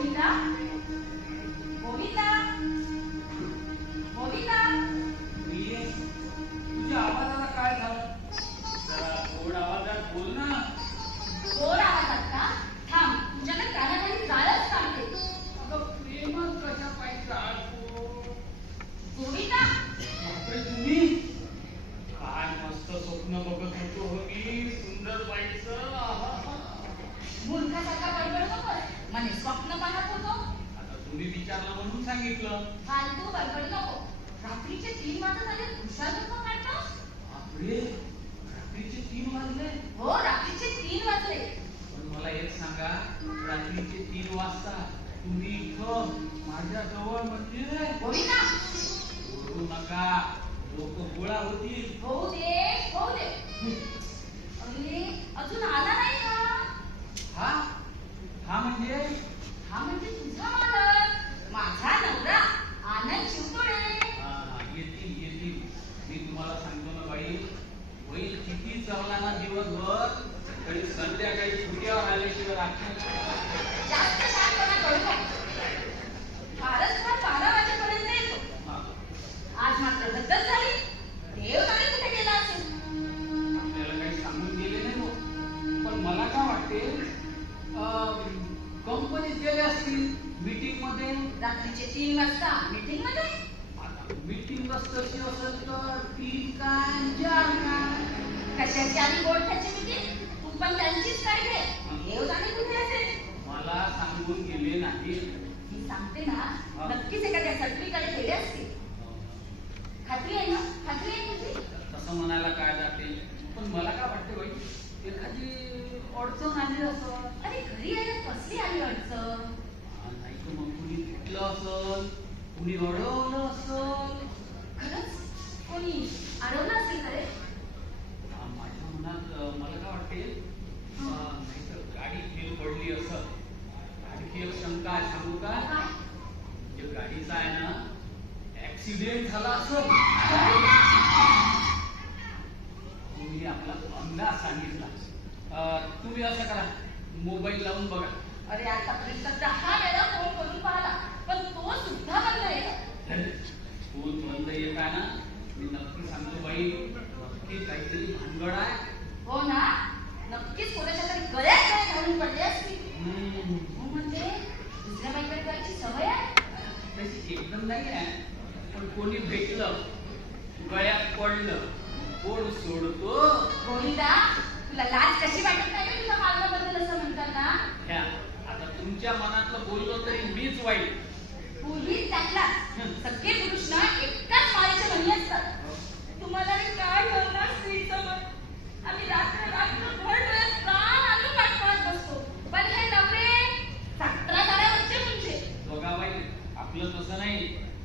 गोविंदा गोविंदा गोविंदा तुझ्या आवाजाला काय झालं? जरा गोड आवाजात बोल ना. गोड आवाजात का? थांब, तुझ्याकडे कानाखाली जाळच सांगते. अगं प्रेमात कशा पाहिजे आळतो? गोविंदा बापरे, तुम्ही काय मस्त स्वप्न बघत होतो हो मी. सुंदर बाईचं. मूर्खासारखा बडबड नकोस. म्हणे स्वप्न पाहत होतो. आता तुम्ही विचारलं म्हणून सांगितलं. फालतू बडबड नको. रात्रीचे 3 वाजत आले, हुशार झोपा काढतोस? बापरे, रात्रीचे 3 वाजले? हो, रात्रीचे 3 वाजले. पण मला एक सांगा, रात्रीचे 3 वाजता तुम्ही इथं माझ्या जवळ म्हणजे? गोविंदा बोलू नका, लोक गोळा होतील. होऊ दे होऊ दे. अरे अजून आला नाही का? हा हा म्हणजे? हा म्हणजे तुझा मालक, माझा नवरा आनंद शिवतोडे. येतील येतील. मी तुम्हाला सांगतो ना बाई, होईल किती चालला ना दिवसभर, तरी संध्याकाळी फुट्यावर आल्याशिवाय राखणार. जास्त शांतपणा करू नको. फारच फार 12 वाजेपर्यंत येतो. आज मात्र रद्दच झाली. देव जाणे कुठे गेला असेल. आपल्याला काही सांगून गेले नाही हो. पण मला काय वाटते, कंपनीत गेले असतील मीटिंग मध्ये. रात्रीचे 3 वाजता मीटिंग मध्ये? आता मीटिंग तशी असेल तर 3 काय 4 काय? कशाची आणि गोठ्याची मीटिंग? तू पण त्यांचीच काय घे. देव जाणे कुठे असेल. मला सांगून गेले नाही. मी सांगते ना, नक्कीच एखाद्या सटवीकडे गेले असतील. खात्री आहे ना? खात्री आहे तुझी? तसं म्हणायला काय जाते, पण मला काय वाटते बाई, एखादी अडचण आली असं. अरे घरी यायला कसली आली अडचण? नाही तर मग कुणी भेटलं असल, कुणी अडवलं असल. खरंच कोणी अडवलं असेल खरे? माझ्या मनात मला काय वाटते, नाही तर गाडी फेल पडली असं. आणखी एक शंका आहे, सांगू का? म्हणजे गाडीचा आहे ना, ऍक्सिडेंट झाला असं. तुम्ही आपला अंदाज सांगितला. तुम्ही असं करा, मोबाईल लावून बघा. अरे आतापर्यंत 10 वेळा फोन करून पाहिला, पण तो सुद्धा बंद आहे. फोन बंद येत आहे ना, मी नक्की सांगतो बाई, नक्की काहीतरी भानगड आहे. हो ना, नक्कीच कोणाच्या तरी गळ्यात गळे घालून पडले असतील. हो म्हणजे दुसऱ्या बाईकडे जायची सवय आहे. तशी एकदम नाही आहे, पण कोणी भेटलं, गळ्यात पडलं, कोण सोडतो? गोविंदा तुला लाज कशी वाटत नाही तुझ्या मालकाबद्दल असं म्हणताना? ह्या आता तुमच्या मनातलं बोललो तरी मीच वाईट. पूर्वी त्यातला सगळे पुरुष ना एकाच माळेचे बनी असतात. तुम्हाला काय करणार स्त्रीचं मन? आम्ही रात्र भर डोळ्यात कान आणून वाट पाहत बसतो, पण हे नवरे 17 झाल्यावरचे तुमचे. बघा बाई, आपलं तसं नाही.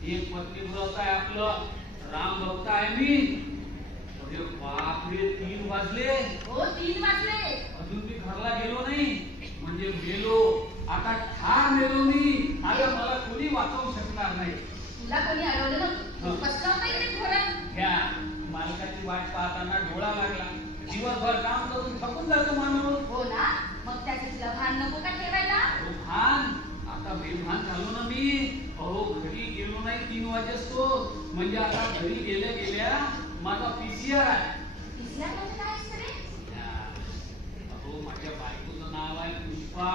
एक पत्नी व्रत आहे आपलं, राम भक्त आहे मी. अरे बापरे, 3 वाजले. हो 3 वाजले. अजून मी घरला गेलो नाही, म्हणजे मेलो. आता ठार मेलो मी. आता मला कोणी वाचवू शकणार नाही. तुला कोणी अडवलं नव्हतं, बसला नाही रे घोड्यात. घ्या, मालकाची वाट पाहताना डोळा लागला. दिवसभर काम करून थकून जातो माणूस. हो ना, मग त्याचं तुला भान नको का ठेवायला? भान आता बेभान झालो ना मी. अहो घरी गेलो नाही 3 वाजेस्तो, म्हणजे आता घरी गेल्या गेल्या माझा पीसीआर आहे. पीसीआर म्हणजे काय असतं रे? अहो माझ्या बायकोचं नाव आहे पुष्पा.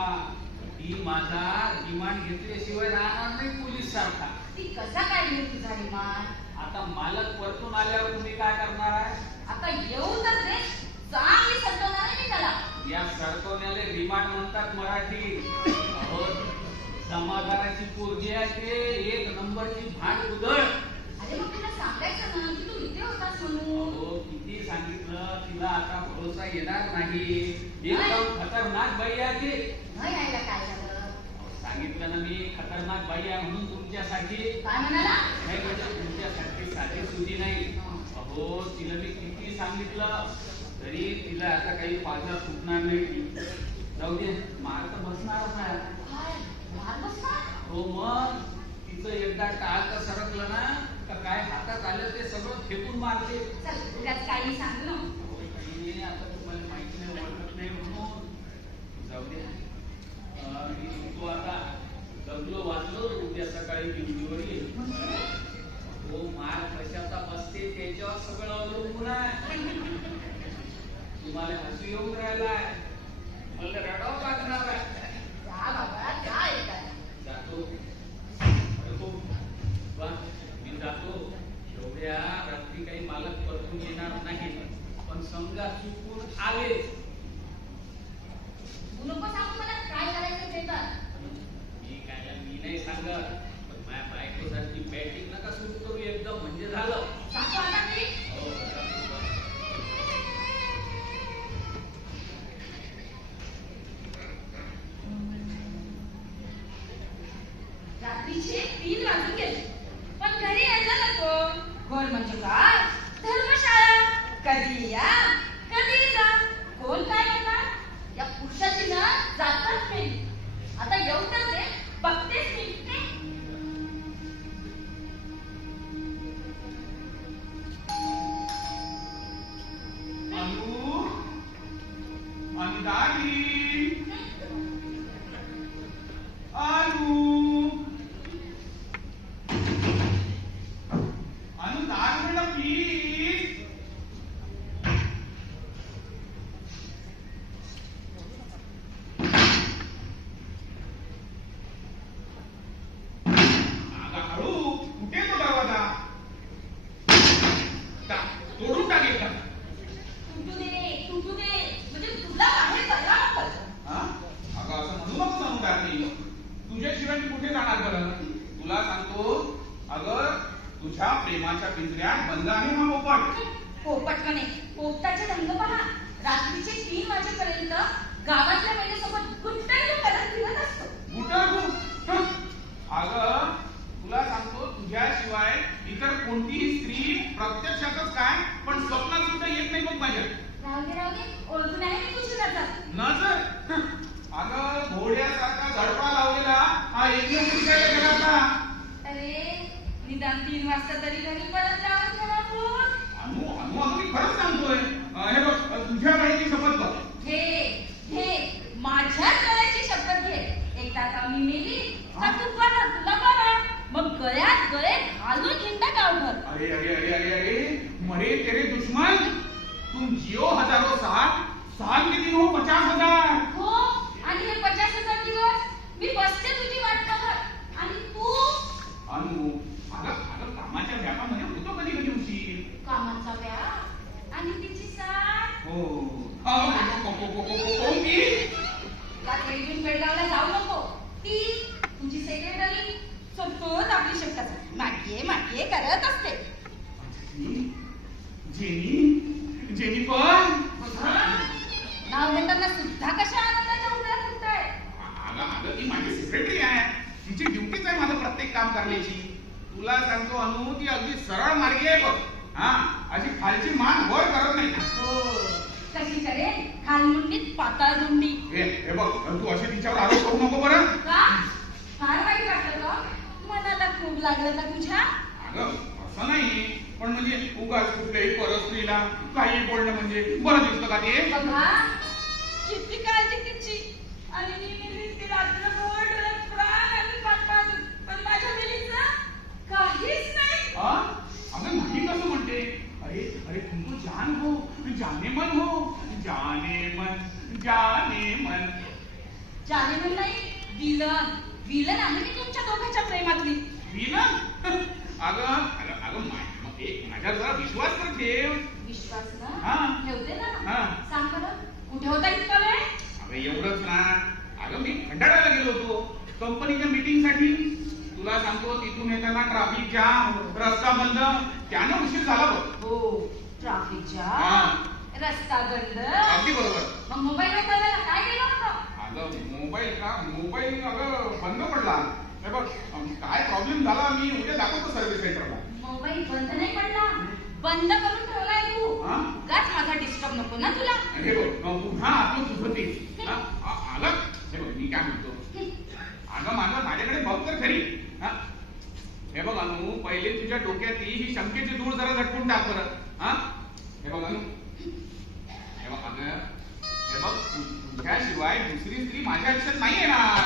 ती माझा रिमांड घेतल्याशिवाय राहणार नाही पोलीस सारखा. ती कसा काय घेईल तुझा रिमांड? आता मालक परतून आल्यावर तुम्ही काय करणार आहे? आता येऊ तर दे, चांगली सटवणार आहे मी त्याला. या सडकवण्याला रिमांड म्हणतात मराठी. अहो समाजाची पोरगी आहे ते, 1 नंबरची भांड उधळ. अरे मग तिला सांगायचं ना की तू इथे होतास म्हणून. अहो किती सांगितलं, तिला आता भरोसा येणार नाही. एकदम खतरनाक बाई आहे ती. न यायला काय झालं? सांगितलं ना मी, खतरनाक बाई आहे म्हणून तुमच्यासाठी. काय म्हणाला? नाही म्हणजे तुमच्यासाठी साधी सुधी नाही. अहो तिला मी किती सांगितलं तरी तिला आता काही पाझर सुटणार नाही. जाऊ दे, मार तर बसणारच आहे. काय मार बसणार? हो मग तिचं एकदा टाळ तर सरकलं ना, का काय हातात आलं ते सगळं फेकून मारते. चल उगाच काही सांगू नको. आता तुम्हाला माहिती नाही, ओळखत नाही म्हणून. जाऊ दे, मी निघतो आता. जगलो वाचलो उद्या सकाळी ड्युटीवर येईल. तो मार कशाचा बसते त्याच्यावर सगळं अवलंबून आहे. तुम्हाला हसू येऊन राहिलाय, मला रडावं लागणार आहे. जा बाबा जा ऐकाय. जातो वा मी जातो. एवढ्या रात्री काही मालक परतून येणार नाही, पण समजा चुकून आले. तू नको सांगू मला काय करायचं ते कर. मी नाही सांगत, पण माझ्या बायकोसारखी बॅटिंग नका सुरू करू एकदम, म्हणजे झालं. सांगतो आता मी. हो, जातो. रात्रीचे 3 वाजून गेले, पण घरी यायला नको. घर म्हणजे काय? धर्मशाळा. कधी या कधी जा, कोण काय म्हणणार. या पुरुषाची ना जातच नाही. आता येऊ तर दे, बघतेच निघते. अनु आणि दादी अनु अनु दाद म्हणलं प्लीज. अगं हळू, कुठे तो दरवाजा? तोडून टाकेल का? तुटू दे म्हणजे तुला बाहेर जायला नको. हा? अगं असं म्हणू नको सांगू दादी. तुझ्याशिवाय मी कुठे जाणार बरं? तुला सांगतो, अगं तुझ्या प्रेमाच्या पिंजऱ्यात बंद आहे हा पोपट. पोपटकणे पोपटाचे रंग पहा. रात्रीचे 3 वाजेपर्यंत गावातल्या महिलेसोबत गुट्टाई करत फिरत असतो. गुटर तू? हं? अगं तुला सांगतो, तुझ्याशिवाय इतर कोणतीही स्त्री प्रत्यक्षातच काय पण स्वप्नात सुद्धा येत नाही बघ माझ्या. राहू दे ओळखून आहे मी तुझी नजर. नजर? हं. अगं घोड्यासारखा झडपा लावलेला हा एकमेव पुरुषाच्या घरातला. अरे निदान 3 वाजता तरी घरी परत जाऊन खरा बोल. अनु अनु अनु मी खरंच सांगतोय. हे बघ तुझ्या बाईची शपथ बघ. घे माझ्या गळ्याची शपथ घे. एकदा का मी मेली तर तू बरं तुला बरं, मग गळ्यात गळे घालून हिंडा गावभर. अरे अरे अरे अरे अरे मरे तेरे दुश्मन, तुम जियो हजारों साल, साल किती हो 50,000. हो आणि हे 50,000 दिवस मी बसते तुझी वाट बघत. आणि तू अनु अगं अगं कामाच्या व्यापामध्ये होतो कधी कधी उशीर. कामाचा व्याप आणि तिची साथ. हो कोणती? तुला ट्रेनिंग बेळगावला जाऊ नको. ती तुझी सेक्रेटरी सतत आपली शब्दाचा मागे करत असते. जेनिफर नाव घेताना सुद्धा कशा आनंदाच्या उड्या फुटताय. अगं ती माझी सेक्रेटरी आहे. तिची ड्युटीच आहे माझं प्रत्येक काम करण्याची. तुला सांगतो अनु, ती अगदी सरळ मार्गी आहे बघ. हा अशी खालची मान वर करत नाही. हो कशी करेल खालमुंडीत पाताळ मुंडी. हे बघ तू अशी तिच्यावर आरोप करू नको बरं. का फार वाईट वाटलं का? मनाला खूप लागलं का तुझ्या? अगं असं नाही, पण म्हणजे उगाच कुठल्याही परस्त्रीला काही बोलणं म्हणजे बरं दिसतं का ते? बघा किती काळजी तिची. आणि मी ती रात्रभर डोळ्यात प्राण आणि पाठपात, पण माझ्या मुलीचं काहीच नाही. अगं नाही कसं म्हणते? अरे अरे तुमको जान हो, जाने मन हो, जाने मन जाने मन. जाने मन नाही, विलन आहे मी तुमच्या दोघांच्या प्रेमातली. विलन? अगं अगं अगं माझ्या जरा विश्वास तर ठेव. विश्वास हा. ना ठेवते हा. ना. सांग बरं कुठे होता इतका वेळ? अगं एवढंच ना. अगं मी खंडाळ्याला गेलो होतो कंपनीच्या मीटिंग साठी. तुला सांगतो तिथून येताना ट्रॅफिक जाम, रस्ता बंद, त्यानं उशीर झाला बघ. हो ट्रॅफिक हा. जाम, रस्ता बंद. अगदी बरोबर. मग मोबाईल वापरायला काय केलं होतं? अगं मोबाईल अगं बंद पडला. हे बघ काय प्रॉब्लेम झाला मी उद्या दाखवतो सर्व्हिस सेंटरला. मोबाईल बंद नाही पडला, बंद करून ठेवलाय तू. हा? उगाच माझा डिस्टर्ब नको ना तुला. हे बघ पुन्हा आपण सुधरते. अगं हे बघ मी काय म्हणतो, अगं माझ्याकडे बघ तर खरी. हे बघ अनु, पहिले तुझ्या डोक्यातली ही शंकेची धूळ जरा झटकून टाक बरं. हे बघ अनु, हे बघ अगं, हे बघ तुझ्याशिवाय दुसरी स्त्री माझ्या आयुष्यात नाही येणार.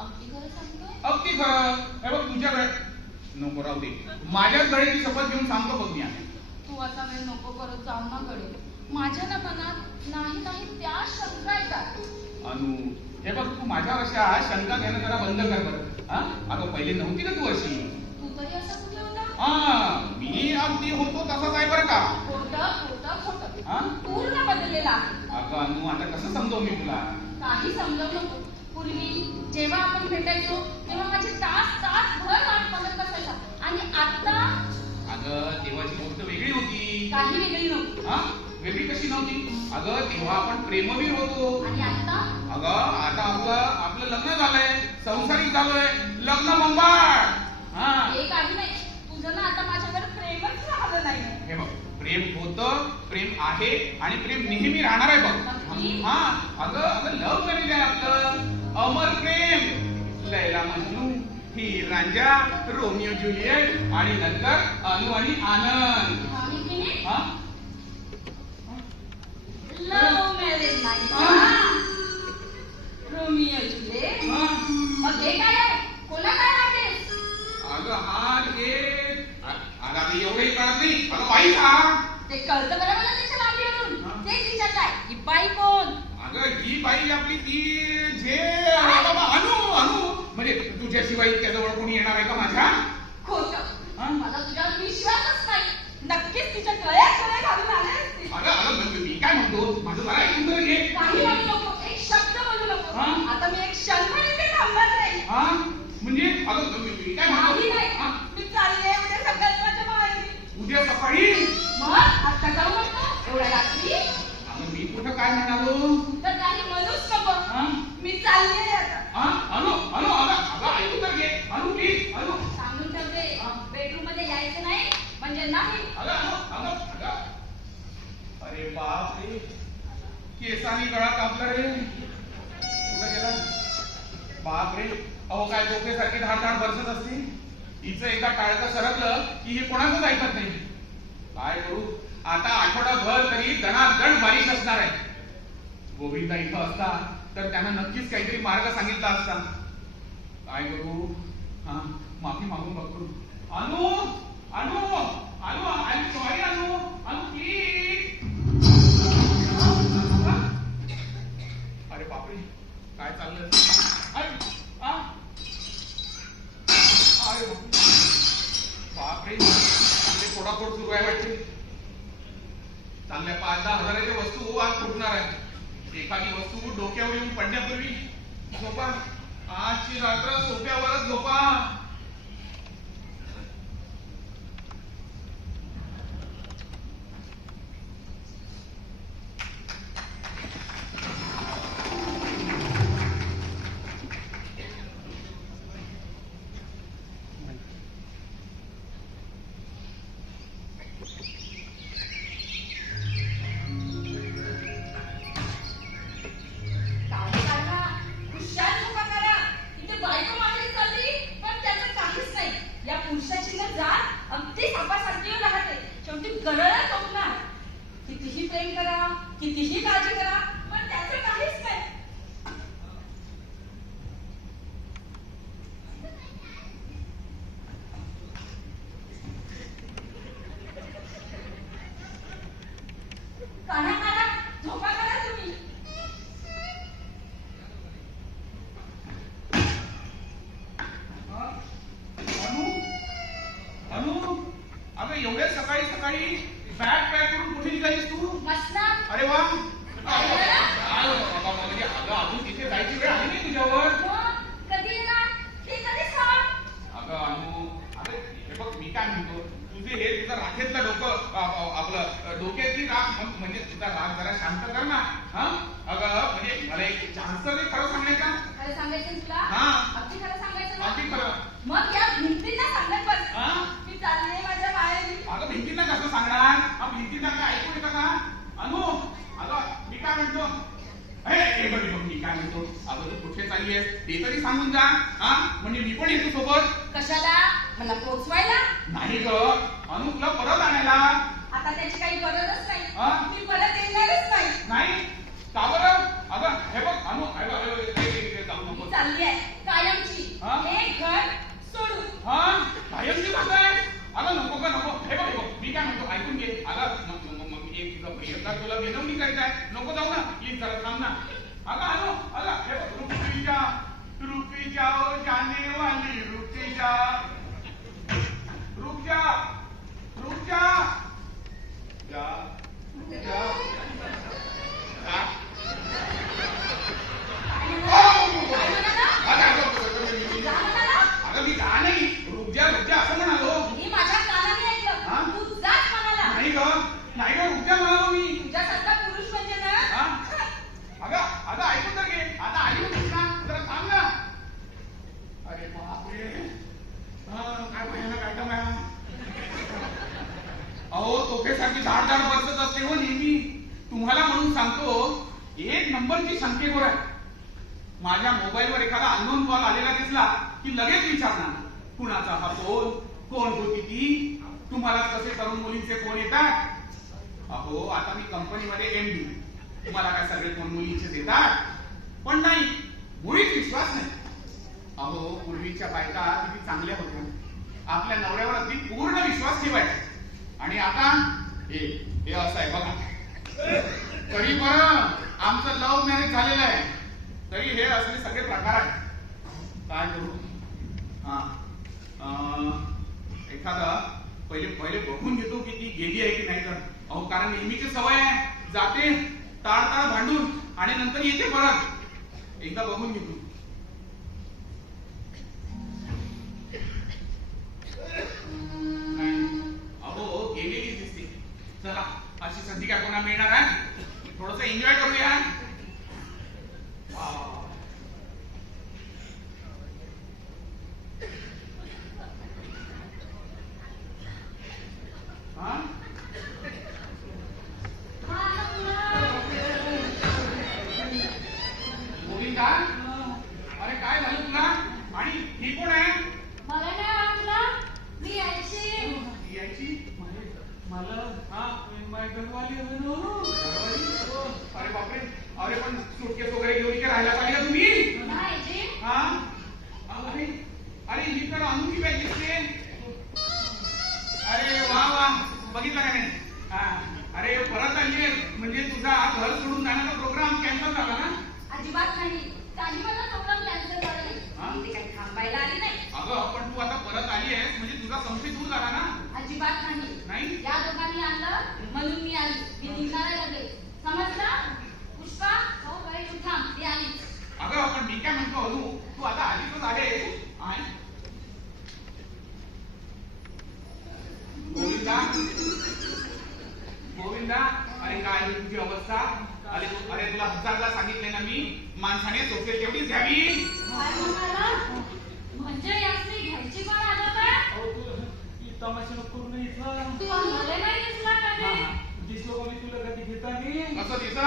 अगदी खरं सांगतोय. अगदी अगदी खरं. हे बघ तुझ्याकडे नको राहू दे. माझ्याच घडीची शपथ घेऊन सांगतो बघ मी आहे. तू असा वेळ नको करत जाऊ ना कडे. माझ्या ना मनात नाही नाही त्या शंका येतात. अनु हे बघ तू माझ्यावर अशा शंका घेणं जरा बंद कर बरं. हा अगं पहिले नव्हती ना तू अशी. तू तरी असा कुठे होता? हा मी अगदी होतो तसाच आहे बरं का. हा? पूर्ण बदललेला आहे. अगं अनु आता कसं समजवू मी तुला. काही समजवू नको. पूर्वी जेव्हा आपण भेटायचो तेव्हा माझी तास तास भर वाट बघत बसायचा. आणि आता अगं तेव्हाची गोष्ट वेगळी होती. काही वेगळी नव्हती. हा वेगळी कशी नव्हती. अगं तेव्हा आपण प्रेमवीर होतो. आणि आता अगं आता आपलं लग्न झालंय. संसारिक झालोय. लग्न मंगळ. हा हे काही नाही. तुझं ना आता माझ्यावर प्रेमच राहिलं नाही. हे बघ प्रेम होतं, प्रेम आहे आणि प्रेम नेहमी राहणार आहे बघ. नक्की? हा अगं लव्ह मॅरेज आहे आपलं. अमर प्रेम. लैला मजनू, हीर रांझा, रोमिओ ज्युलियट आणि नंतर अनु आणि आनंद. आणि की नाही? हा लव्ह मॅरेज नाही का? Romeo Juliet. हा. मग हे काय आहे? कोणा काय वाटेस? अगं हा अगं आता एवढंही कळत नाही. अगं बाईच हा. ते कळतं बरं मला त्याच्या हा. मागेवरून. ते विचारत आहे ही बाई कोण? अगं ही बाई आपली ती जे बाबा अनु म्हणजे तुझ्याशिवाय त्याजवळ कोणी येणार आहे का माझ्या? खोटं. हा? मला तुझ्यावर विश्वासच नाही. नक्कीच तुझ्या गळ्यात गळे घालून आले असतील. अगं मी काय म्हणतो माझं जरा ऐकून तर घे. काही म्हणू नको. एक शब्द बोलू नको. हा? आता मी एक क्षण इथे थांबणार नाही. हा म्हणजे अगं मी काय काही म्हणतो. नाही. हा? मी चालले उद्या सकाळी माझ्या माहेरी. उद्या सकाळी. मग आता जाऊ नको एवढ्या रात्री. अगं मी कुठं काय म्हणालो. तर काही म्हणूच नको. हा? मी चालले आता. हा? अनु अगं ऐकून तर घे. अनु प्लीज अनु. सांगून ठेवते बेडरूम मध्ये यायचं नाही म्हणजे नाही. अगं अरे बाप रे केसानी गळा कापला रे. कुठं गेला बाप रे. अहो काय डोक्यासारखी धाड बरसत असते. हिचं एका टाळकं सरकलं की हे कोणाचंच ऐकत नाही. काय करू आता आठवडाभर तरी दणादण बारिश असणार आहे. गोविंदा इथं असता तर त्यानं नक्कीच काहीतरी मार्ग सांगितला असता. काय करू. हा माफी मागून बघतो. अनु आय एम सॉरी अनु प्लीज. अरे बापरे काय चाललंय. अरे बापरे आमचे फोडाफोड सुरू आहे वाटते. चांगल्या 5-10 हजाराच्या वस्तू आज फुटणार आहे. एखादी वस्तू डोक्यावर येऊन पडण्यापूर्वी झोपा. आजची रात्र सोप्यावरच झोपा. कितीही प्रेम करा, कितीही काळजी करा, पण त्याचं काहीच नाही. काढा झोपा करा तुम्ही. अनु अगं एवढ्या सकाळी सकाळी बॅग पॅक करून कुठे निघालीस तू? मस्त. अरे वा. म्हणजे अगं अजून तिथे जायची वेळ आली नाही तुझ्यावर. कधी येणार ते कधी सांग. अगं अनु अरे हे बघ मी काय म्हणतो तुझे हे तुझं राखेतलं डोकं आपलं डोक्याची राख म्हणजे तुझा राग जरा शांत कर ना. हा अगं म्हणजे मला एक चान्स दे खरं सांगायचा. खरं सांगायचं तुला. हा. अगदी खरं सांगायचं ना. अगदी खरं. मग या भिंतींना सांगत बस. हा मी चालले माझ्या माहेरी. अगं भिंतींना कसं सांगणार. हा भिंतींना काय ऐकू येतं का. अनु अगं मी काय म्हणतो हे बघ मी काय म्हणतो अगं तू कुठे चालली आहेस ते तरी सांगून जा. हा म्हणजे मी पण येतो सोबत. कशाला. मला पोचवायला. नाही ग अनु तुला परत आणायला. आता त्याची काही गरजच नाही. हा? मी परत येणारच नाही. नाही का बरं. अगं हे बघ अनु जाऊ मी नको. चालली आहे कायमची. हा? हे घर अरे बापरे, काय भयानक आयटम आहे. अहो तोफेसारखी धाड धाड बसत असते हो नेहमी. तुम्हाला म्हणून सांगतो, एक नंबरची संख्येवर आहे. माझ्या मोबाईलवर एखादा अननोन कॉल आलेला दिसला की लगेच विचारणार, कुणाचा हा फोन, कोण होती ती, तुम्हाला कसे तरुण मुलींचे फोन येतात. अहो आता मी कंपनीमध्ये MD, तुम्हाला काय सगळे फोन मुलींचे येतात. पण नाही, मुळीच विश्वास नाही. अहो पूर्वीच्या बायका किती चांगल्या होत्या, आपल्या नवऱ्यावर अगदी पूर्ण विश्वास ठेवायचा. आणि आता हे असं आहे बघा. तरी बरं आमचं लव्ह मॅरेज झालेलं आहे, तरी हे असले सगळे प्रकार आहेत. काय करू? एखादा पहिले बघून घेतो की ती गेली आहे की नाही. तर अहो कारण नेहमीची सवय आहे, जाते ताळ भांडून आणि नंतर येते परत. एकदा बघून घेतो. अहो गेलेली दिसते. चला अशी संधी काय कोणा मिळणार आहे, थोडस एन्जॉय करूया. गोविंदा, अरे काय झालं तुला? आणि ही कोण आहे? मला नाही वाटलं मी यायची. मला घरवाली अरे बापरे, अरे पण सुटकेस वगैरे घेऊन इथे राहायला पाहिजे का तुम्ही? नाही हा अरे अरे ही तर अनोखी बॅग दिसते. अरे वा वा, बघितलं का नाही? अरे परत आली म्हणजे तुझा घर सोडून जाण्याचा प्रोग्राम कॅन्सल झाला ना? अजिबात नाही, माझा प्रोग्राम कॅन्सल झाला नाही. मी काही थांबायला आली नाही. अगं पण तू आता परत आली आहेस म्हणजे तुझा संशय दूर झाला ना? अजिबात नाही. नाही? या दोघांनी आणलं म्हणून मी आली. मी निघणार आहे लगेच, समजलं? पुष्पा, हो बाई तू थांब, ती आली. अगं पण मी काय म्हणतो अनु, तू आता आलीच आहे. गोविंदा, गोविंदा, अरे काय ही तुझी अवस्था? अरे तुला हजारदा सांगितले ना मी, माणसाने सोपेल तेवढीच घ्यावी. काय म्हणाला? म्हणजे यासनी घ्यायची पण आदत आहे? तमाशा करू नये इथं. तू मला नाही दिसला कधी. दिसलो का मी तुला कधी घेतानी? असं दिसत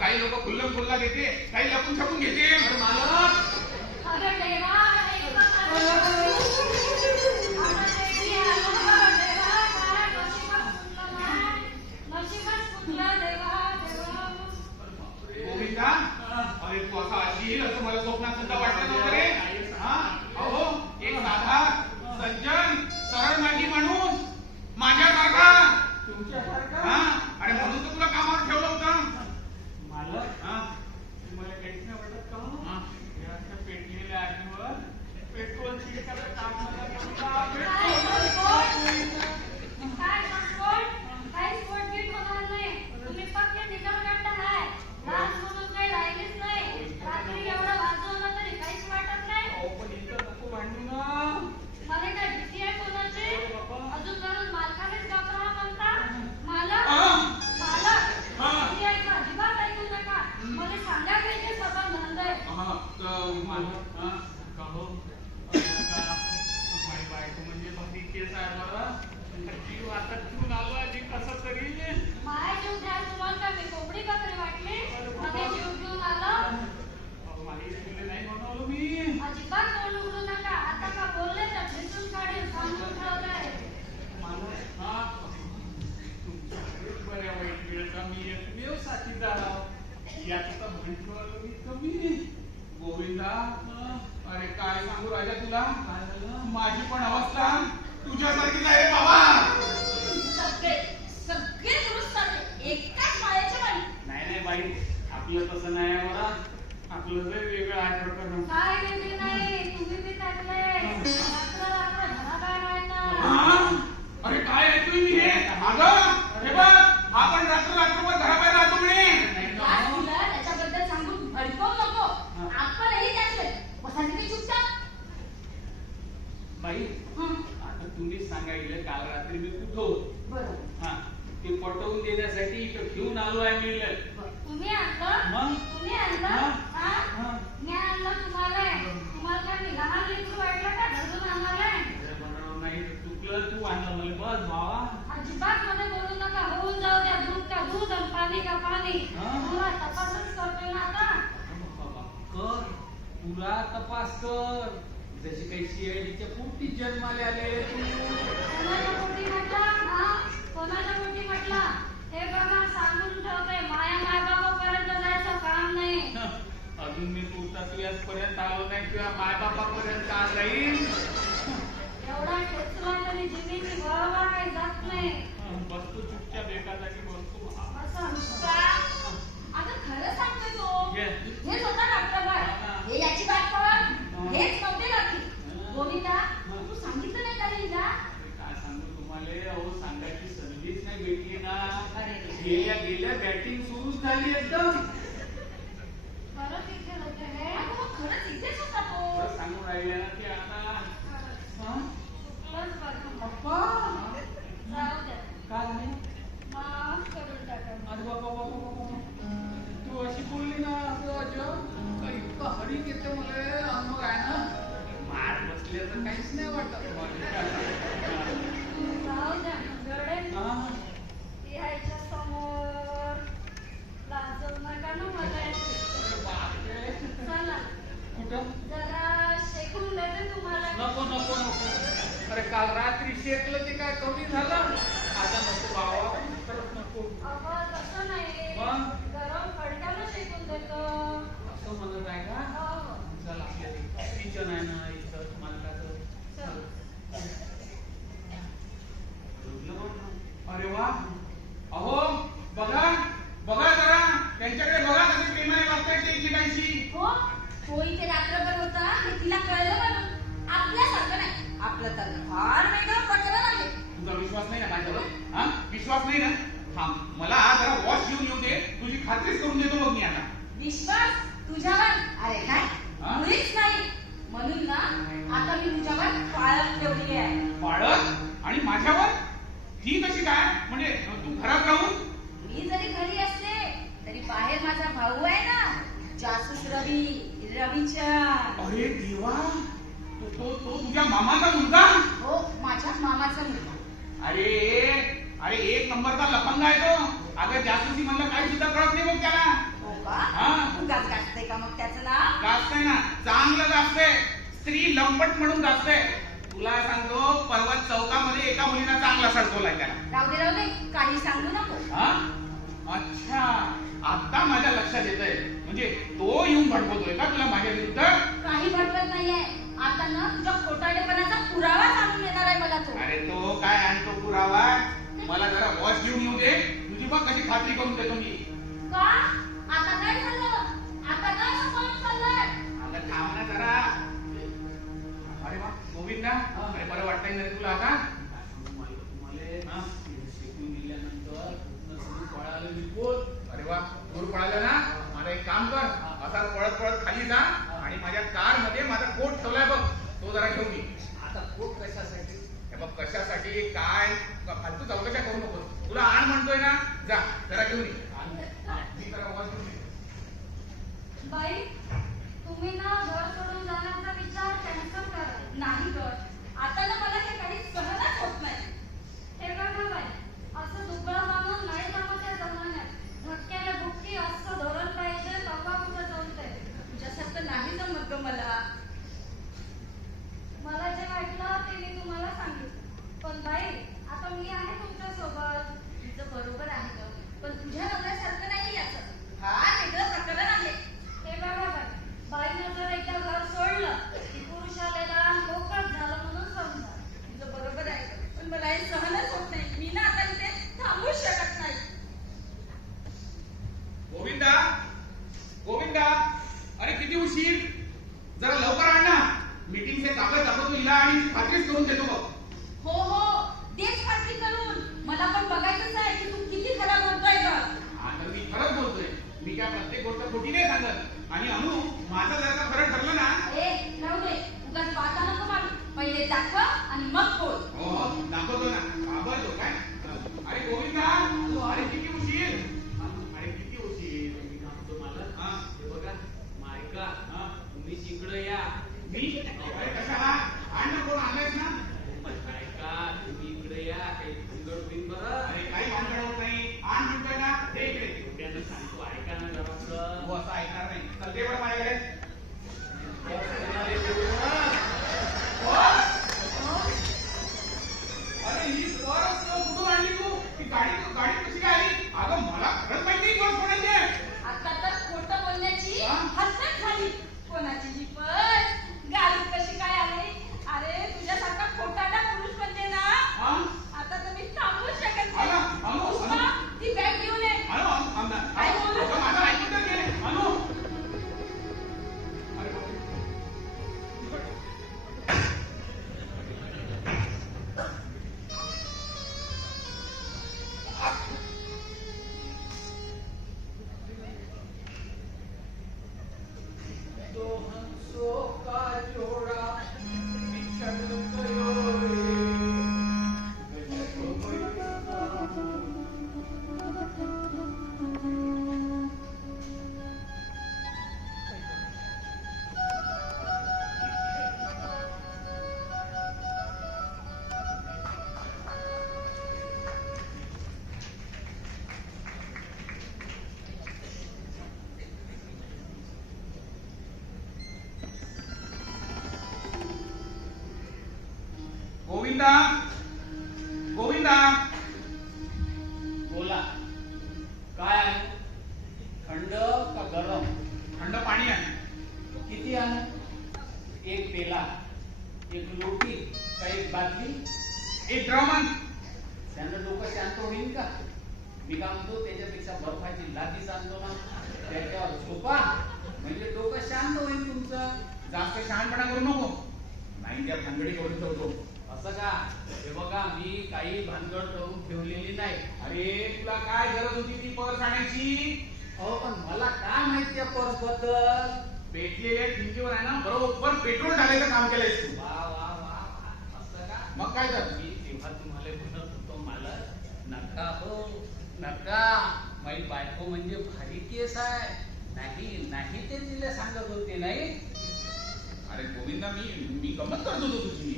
काही लोक खुल्लम खुल्ला घेते, काही लपून छपून घेते. अरे मला अगं देवा, गोविंदा, अरे तू असा अशी असं मला स्वप्नात सुद्धा वाटलं नव्हतं रे. अहो एक साधा सज्जन सरळ मार्गी माणूस माझ्यासारखा. तुमच्यासारखा? अरे म्हणून तर तुला कामावर ठेवलं होतं. मला तुम्हाला काहीच नाही वाटत का? या पेटलेल्या आगीवर पेट्रोल शिडकाचं काम मला गोविंदा, अरे काय सांगू राजा तुला, माझी पण अवस्था तुझ्यासारखीच आहे बाबा. सगळे दुरुस्त एकाच मायाच्या वाणी. नाही बाई, आपलं तसं नाही आहे मला. आपलं लय वेगळं आहे प्रकरण. काय वेगळे नाही, तुम्ही बी टाकले रात्र घराबाहेर राहायचं. अरे काय ऐकतोय मी हे? अगं हे बघ, आपण रात्रभर घराबाहेर राहतो म्हणे. त्याच्याबद्दल सांगून भडकवू नको. आपणही त्यातले बसायचे चुपचाप. बाई आता तुम्हीच सांगायला, काल रात्री मी कुठं होतो? बरोबर. ते पटवून देण्यासाठी इथं घेऊन आलो आहे मी. तुम्ही आणलं? तुम्ही आणलं? मी आणलं तुम्हाला. तुम्हाला काय मी लहान लेकरू वाटलं पुरा तपास कर. जशी काही सीआयडीच्या पोटी जन्माले आले तू. कोणाच्या पोटी म्हटला? हा? कोणाच्या पोटी म्हटला? हे बघा सांगून ठेवते, माया मायबापापर्यंत जायचं काम नाही. अजून मी तुझा तुझ्यापर्यंत आलो नाही किंवा मायबापापर्यंत आज जाईल. एवढा ठेचला तरी जिभेची बरोबर काही जात नाही. बसतो चुपचाप एका जागी बसतो. असं का? आता खरं सांगतोय तो. ये. हेच होता डॉक्टर बाळ. हे याची बात पण हेच नव्हते नक्की. गोविंदा, तू सांगितलं नाही का रे हिला? काय सांगू तुम्हाला, अहो सांगायची संधीच नाही भेटली ना. अरे. गेल्या बॅटिंग सुरूच झाली एकदम. खरंच इथे होते हे? अगं मग खरंच इथेच होता तो. बरं सांगून राहिल्या ना की आता. हा? चुकलंच बरं. पप्पा जाऊ द्या. काय नाही. माफ करून टाका. अरे बाबा बाबा बाबा, तू अशी बोलली ना असं अजब इतकं हरिक येते मला. मग आहे ना मार बसल्याचं काहीच नाही वाटत मला. जाऊ द्या. गडे. हा? यायच्या समोर लाजवू नका ना मला. अरे बापरे. चला कुठं? जरा शेकून देते तुम्हाला. नको नको नको. अरे काल रात्री शेकलं ते काय कमी झालं? आता नको बाबा, खरंच नको. अगं तसं नाही. मग? गरम फडक्यानं शेकून देतो. असं म्हणत आहे का? हो. चल आपल्या किचन आहे ना इथं मालकाचं. चल. अरे वा, अहो बघा बघा जरा त्यांच्याकडे बघा कसे प्रेमाने वागतायत ते एकमेकांशी. हो, तो इथे रात्रभर होता हे तिला कळलं म्हणून. आपल्यासारखं नाही, आपलं तर फार वेगळं प्रकरण आहे. तुझा विश्वास नाही ना माझ्यावर? हा, विश्वास नाही ना? हा, मला जरा वॉश घेऊन येऊ दे, तुझी खात्रीच करून देतो बघ मी आता. विश्वास तुझ्यावर? अरे काय हा? मुळीच नाही. म्हणून ना आता मी तुझ्यावर पाळत ठेवली आहे. पाळत? आणि माझ्यावर? ही कशी काय? म्हणजे तू घरात राहून? मी जरी घरी असले तरी बाहेर माझा भाऊ आहे ना, जासूस रवीच्या. अरे देवा, तो तुझ्या मामाचा मुलगा? हो, माझ्या मामाचा मुलगा. अरे एक नंबरचा लफंगा आहे तो. अगं जासूसी म्हणलं काही सुद्धा कळत नाही बघ त्याला. हो का? हा. तू गाजते का मग त्याचं नाव? गाजतंय ना, चांगलं गाजतंय. स्त्री लंपट म्हणून गाजतंय. तुला सांगतो, परवा चौकामध्ये एका मुलीला चांगला सडकवलाय त्याला. राहू दे, काही सांगू नको. हा? अच्छा, आता माझ्या लक्षात येतंय. म्हणजे तो येऊन भडकवतोय का तुला माझ्या विरुद्ध? काही भटकत नाहीये. आता ना तुझ्या खोटारडेपणाचा पुरावा आणून देणार आहे मला तो. अरे तो काय आणतो पुरावा? मला जरा वॉश घेऊन येऊ दे, तुझी बघ कशी खात्री करून देतो मी. का? आता काय झालं? आता काय समजून चाललंय? अगं थांब ना जरा. अरे वा, गोविंदा, अरे बरं वाटतंय ना रे तुला आता? हा? शिकून दिल्यानंतर पूर्ण सगळं पळालं मी बोल. अरे वा, दूर पळालं ना? मला एक काम कर, असा पळत पळत खाली जा आणि माझ्या कार मध्ये माझा कोट ठेवलाय बघ, तो जरा घेऊन ये. आता पोट कशासाठी? हे बघ कशासाठी काय फालतू चौकशा करू नको. तुला आण म्हणतोय ना, जा जरा घेऊन ये. मी जरा वॉश घेऊन ये. बाई, तुम्ही ना घर सोडून जाण्याचा विचार कॅन्सल करा. नाही ग, आता ना मला हे काही सहनच होत नाही. हे बघा बाई, असं दुबळं माणूस नाही जमत या जमान्यात. धक्क्याला बुक्की असं धोरण पाहिजे, तेव्हा कुठं जमतंय. तुझ्यासारखं नाही जमत ग मला. मला जे वाटलं ते मी तुम्हाला सांगितलं. पण बाई, आता मी आहे तुमच्या सोबत. तुझं बरोबर आहे ग, पण तुझ्या नवऱ्यासारखं नाही याचं. फार वेगळं प्रकरण आहे. हे बघा बाई, बाईनं जर एकदा घर सोडलं की पुरुष आलेला मोकळच झालं म्हणून समजा. तुझं बरोबर आहे, पण मला हे सहनच होत नाही. मी ना आता इथे थांबूच शकत नाही. गोविंदा, गोविंदा, अरे किती उशीर? जरा लवकर आण ना. मीटिंगचे कागद दाखवतो हिला आणि खात्रीच करून देतो बघ. हो हो, देच खात्री करून. मला पण बघायचंच आहे की तू किती खरा बोलतोय ग. आता मी खरंच बोलतोय. मी काय प्रत्येक गोष्ट खोटी नाही सांगत. आणि अनु, माझं जर का खरं ठरलं ना. राहू दे, उगाच पाहता नको मारू. पहिले दाखव आणि मग बोल. हो दाखवतो ना. घाबरतो काय? अरे गोविंदा, अरे किती उशीर? अरे किती उशीर? मी सांगतो मला. हा? हे बघा मायका, हा? तुम्ही इकडे या. मी? अरे कशाला? आण ना, कोण आणलंयस ना? मायका, तुम्ही इकडे या. काही भानगड होईल बरं. अरे काही भानगड होत नाही. आण म्हणतोय ना, दे इकडे. एवढ्यानं सांगतो ऐका ना जरासं. तू असं ऐकणार नाही. चल दे बरं माझ्याकडे. गोविंदा गोविंदा बोला, काय आहे? थंड का गरम? थंड पाणी आहे. किती आहे? एक पेला, एक लोटी का एक बाटली? एक ड्रम आण. त्यानं डोकं शांत होईल का? मी काय म्हणतो, त्याच्यापेक्षा बर्फाची लादी सांगतो ना, त्याच्यावर झोपा, म्हणजे डोकं शांत होईल तुमचं. जास्त शहाणपणा करू नको, नाही त्या भानगडी करून ठेवतो. असं का? हे बघा, मी काही भानगड करून ठेवलेली नाही. अरे तुला काय गरज होती ती पर्स आणायची? अहो, पण मला काय माहिती त्या पर्स बद्दल? पेटलेल्या खिंडीवर आहे ना बरोबर पेट्रोल टाकायचं काम केलंयस तू. वा वा वा, असं का? मग काय झालं? मी तेव्हा तुम्हाला म्हणत होतो, मला नका हो नका, माझी बायको म्हणजे भारी केस आहे. नाही नाही, ते तिला सांगत होते नाही. अरे गोविंदा मी गंमत करत होतो तुझी.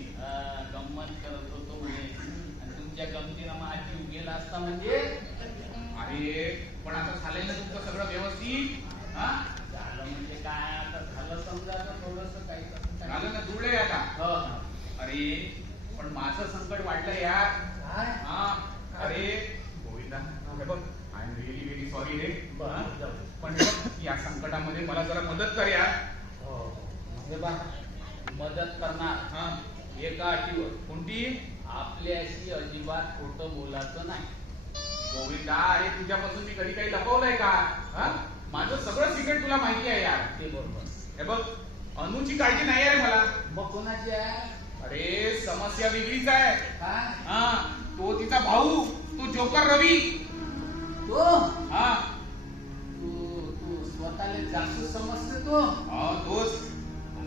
गंमत करत होतो म्हणे, आणि तुमच्या गमतीनं माझा जीव गेला असता म्हणजे. अरे पण आता झालंय ना तुमचं सगळं व्यवस्थित? हा झालं म्हणजे काय, आता झालं समजा, आता थोडस काही झालं ना, जुळलंय आता. हो. अरे पण माझं संकट वाढलं यार. काय? हा अरे गोविंदा, हे बघ, I am really very sorry रे. पण हे बघ, या संकटामध्ये मला जरा मदत कर यार. हो, हे बघ, मदत करणार हा एका अटीवर. कोणती? आपल्याशी अजिबात खोटं बोलायचं नाही. गोविंदा, अरे तुझ्यापासून मी कधी काही लपवलंय का? हा माझं सगळं सिक्रेट तुला माहिती आहे यार. ते बरोबर. हे बघ, अनुची काळजी नाही आहे रे मला. मग कोणाची आहे? अरे समस्या वेगळीच आहे. काय? हा तो तिचा भाऊ, तो जोकर रवी. तो हा तू तू स्वतःला जास्त समजते तो. तोच.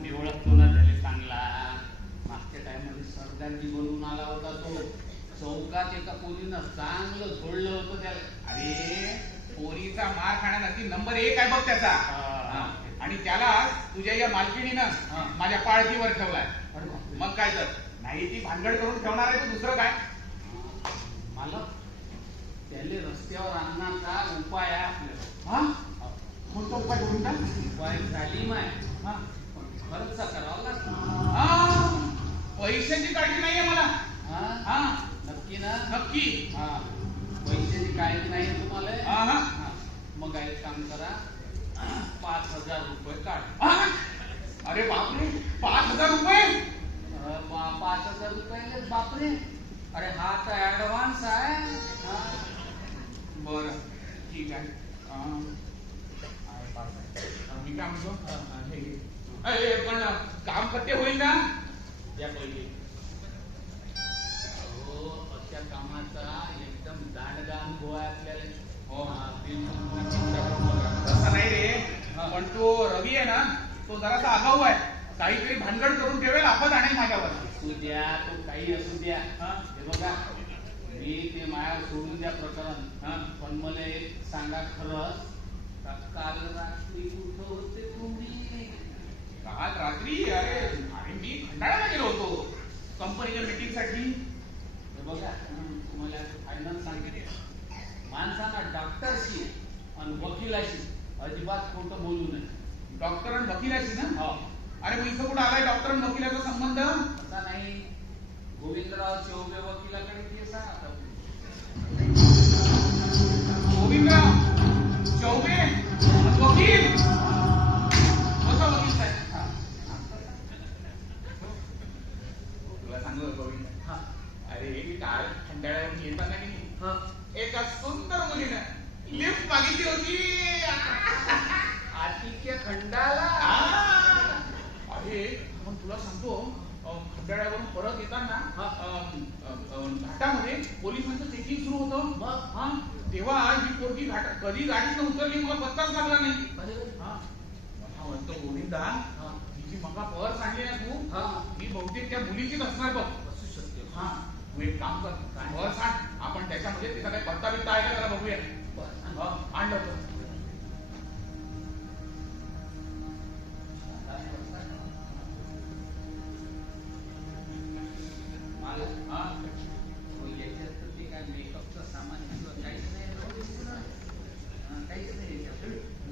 मी ओळखतो ना त्याला चांगला. मागच्या टाइममध्ये सरदारजी बनून आला होता तो. चौकात एका पोरीनं चांगलं झोडलं होतं त्याला. अरे पोरीचा मार खाण्यासाठी नंबर 1 आहे बघ त्याचा. हा. आणि त्याला तुझ्या या मालकिणीनं माझ्या पाळतीवर ठेवलाय. अरे बापरे. मग काय तर नाही, ती भानगड करून ठेवणार आहे तर दुसरं काय? मला त्याले रस्त्यावर आणण्याचा उपाय आहे आपल्याला. हा कोणता उपाय करून टाक? उपाय तालीम आहे, हा खर्च करावा लागतो. पैशाची काळजी नाहीये मला. हा हा नक्की ना? नक्की. हा, पैशाची काळजी नाही तुम्हाला? हा हा हा, मग एक काम करा, 5,000 रुपये काढ. हा? अरे बापरे, 5,000 रुपये? 5,000 रुपये बापरे. अरे हा तर ऍडव्हान्स आहे. हा. बर ठीक आहे. मी काय म्हणतो, हे घे. अरे पण काम सत्य होईल ना? द्या पहिले. हो, अशा कामाचा एकदम दांडगा अनुभव आहे आपल्याला. हो. बिलकुल चिंता करू नका. तसा नाही रे, पण तो रवी आहे ना, तो जरासा आगाऊ आहे. काहीतरी भानगड करून ठेवेल, आपत आणेल माझ्यावर. असू द्या, तो काही असू द्या. हे बघा, मी ते मायावर सोडून द्या प्रकरण. पण मला एक सांगा खरंच, का काल रात्री कुठं होते तुम्ही? काल रात्री? अरे अरे मी खंडाळ्याला गेलो होतो कंपनीच्या मीटिंग साठी. हे बघा, तुम्हाला फायनल सांगितले, माणसाला डॉक्टरशी आणि वकिलाशी अजिबात खोटं बोलू नये. डॉक्टर आणि वकिलाशी ना? हो. अरे मग इथं कुठं आलाय डॉक्टर आणि वकिलाचा संबंध? असा नाही. गोविंदराव चौबे वकिलाकडे केस आहे आता. गोविंदराव चौबे वकील? कसा वकील साहेब? तुला सांगू गोविंद, अरे काल खंडाळ्यावरून येताना की एका सुंदर मुलीनं लिफ्ट मागितली होती. आतिक्य खंडाला. अरे पण तुला सांगतो, खंडाळ्यावरून परत येताना घाटामध्ये पोलिसांचं चेकिंग सुरू होतं. मग? हा तेव्हा ही पोरगी कधी गाडीतून उतरली मला पत्ताच लागला नाही. हा मला म्हणतो गोविंदा, तिची मका पर्स आणली ना तू, ही बहुतेक त्या मुलीचीच असणार बघ. असू शकते. हा तू एक काम कर, पर्स आण, आपण त्याच्यामध्ये तिचा काही पत्ता बित्ता आहे का त्याला बघूया. आण लवकर.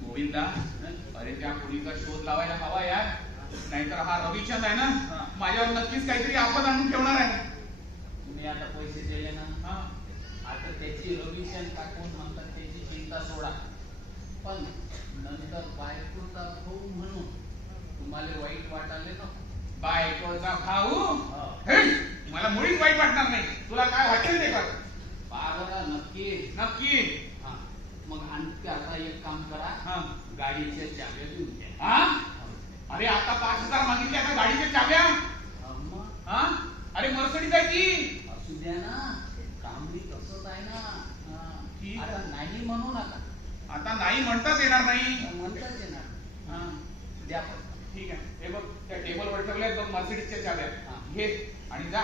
गोविंदा, अरे त्या पोरीचा शोध लावायला हवा यार, नाहीतर हा रविचंद आहे ना, माझ्यावर नक्कीच काहीतरी आपत आणून ठेवणार आहे. आता पैसे दिले ना, हा. आता त्याची रविशन टाकून म्हणतात त्याची चिंता सोडा. पण नंतर बायकोचा भाऊ म्हणून तुम्हाला वाईट वाटाले ना. बायकोचा भाऊ हा. हे, मला मुळीच वाईट वाटणार नाही. तुला काय वाटेल ते कर. पागला नक्की. नक्की. हा. मग आणखी आता एक काम करा, हा. गाडीच्या चाव्या देऊन द्या. हा? अरे आता 5,000 मागितले, आता गाडीच्या चाव्या. मग हा? अरे मर्सिडीज आहे ती. असू द्या ना, काम बी तसंच आहे ना. हा. ठीक आहे. आता नाही म्हणू नका. आता नाही म्हणताच येणार नाही. म्हणताच येणार. हा. द्या पण. ठीक आहे. हे बघ त्या टेबलवर ठेवल्यात बघ मर्सिडीजच्या चाव्या. हा. घे आणि जा.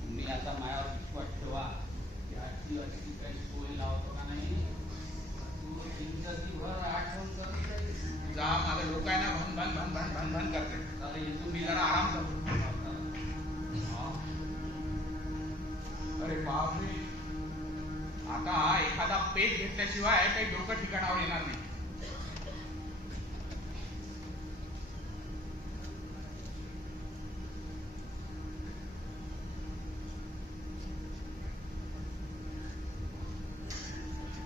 तुम्ही आता माझ्यावर विश्वास ठेवा. याची अशी काही सोय लावतो का नाही, तू जिंदगीभर आठवण करत जाईल. जा, माझं डोकं आहे ना भन भन भन भन भन भन करते. चला, येतो तुम्ही मी जरा आराम कर. हा. अरे बापरे, आता एखादा पेट घेतल्याशिवाय काही डोकं ठिकाणावर येणार नाही.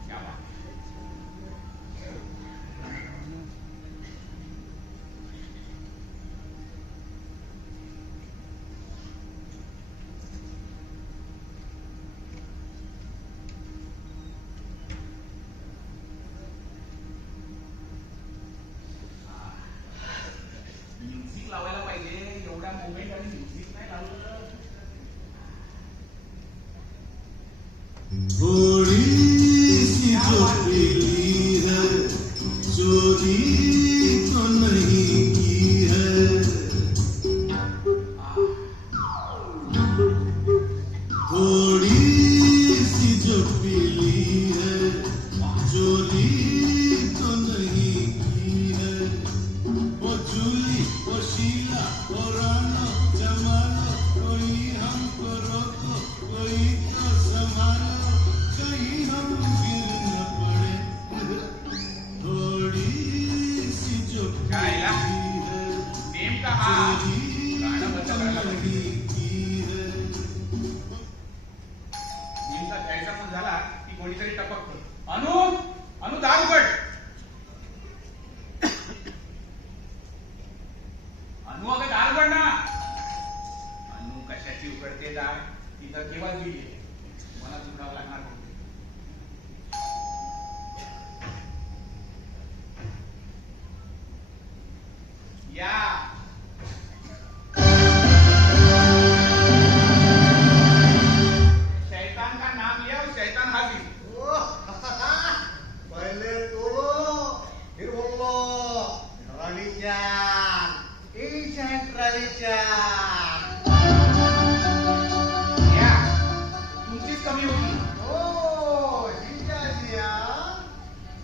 क्या बात. म्युझिक लावायला पाहिजे. एवढ्या मोमेंट आणि म्युझिक नाही लावलं. थोड़ी सी जो पीली है, चोरी तो नहीं की है. थोड़ी सी जो पीली है, चोरी तो नहीं की है. वो जूली, वो शीला, वो रानो, जमानो, कोई हमको रोको, कोई तो संभालो, कहीं हम गिर न पड़े. थोड़ी सी जो गायला. पीली है, नेमका हा गाणं बंद करायला पाहिजे. नहीं की है. नेमका द्यायचा पण झाला की कोणीतरी टपकतो. अनु, अनु दार उघड. अनु अगं दार उघड ना. अनु कशाची उघडते दार? तिथं केव्हा गेली? मला उघडावं लागणार बहुतेक. या. शैतान का नाम लिया और शैतान हाजिर. पहले तो फिर बोलो रानीजान, एजेंट रानीजान. या. तुमचीच कमी होती. ओ जिया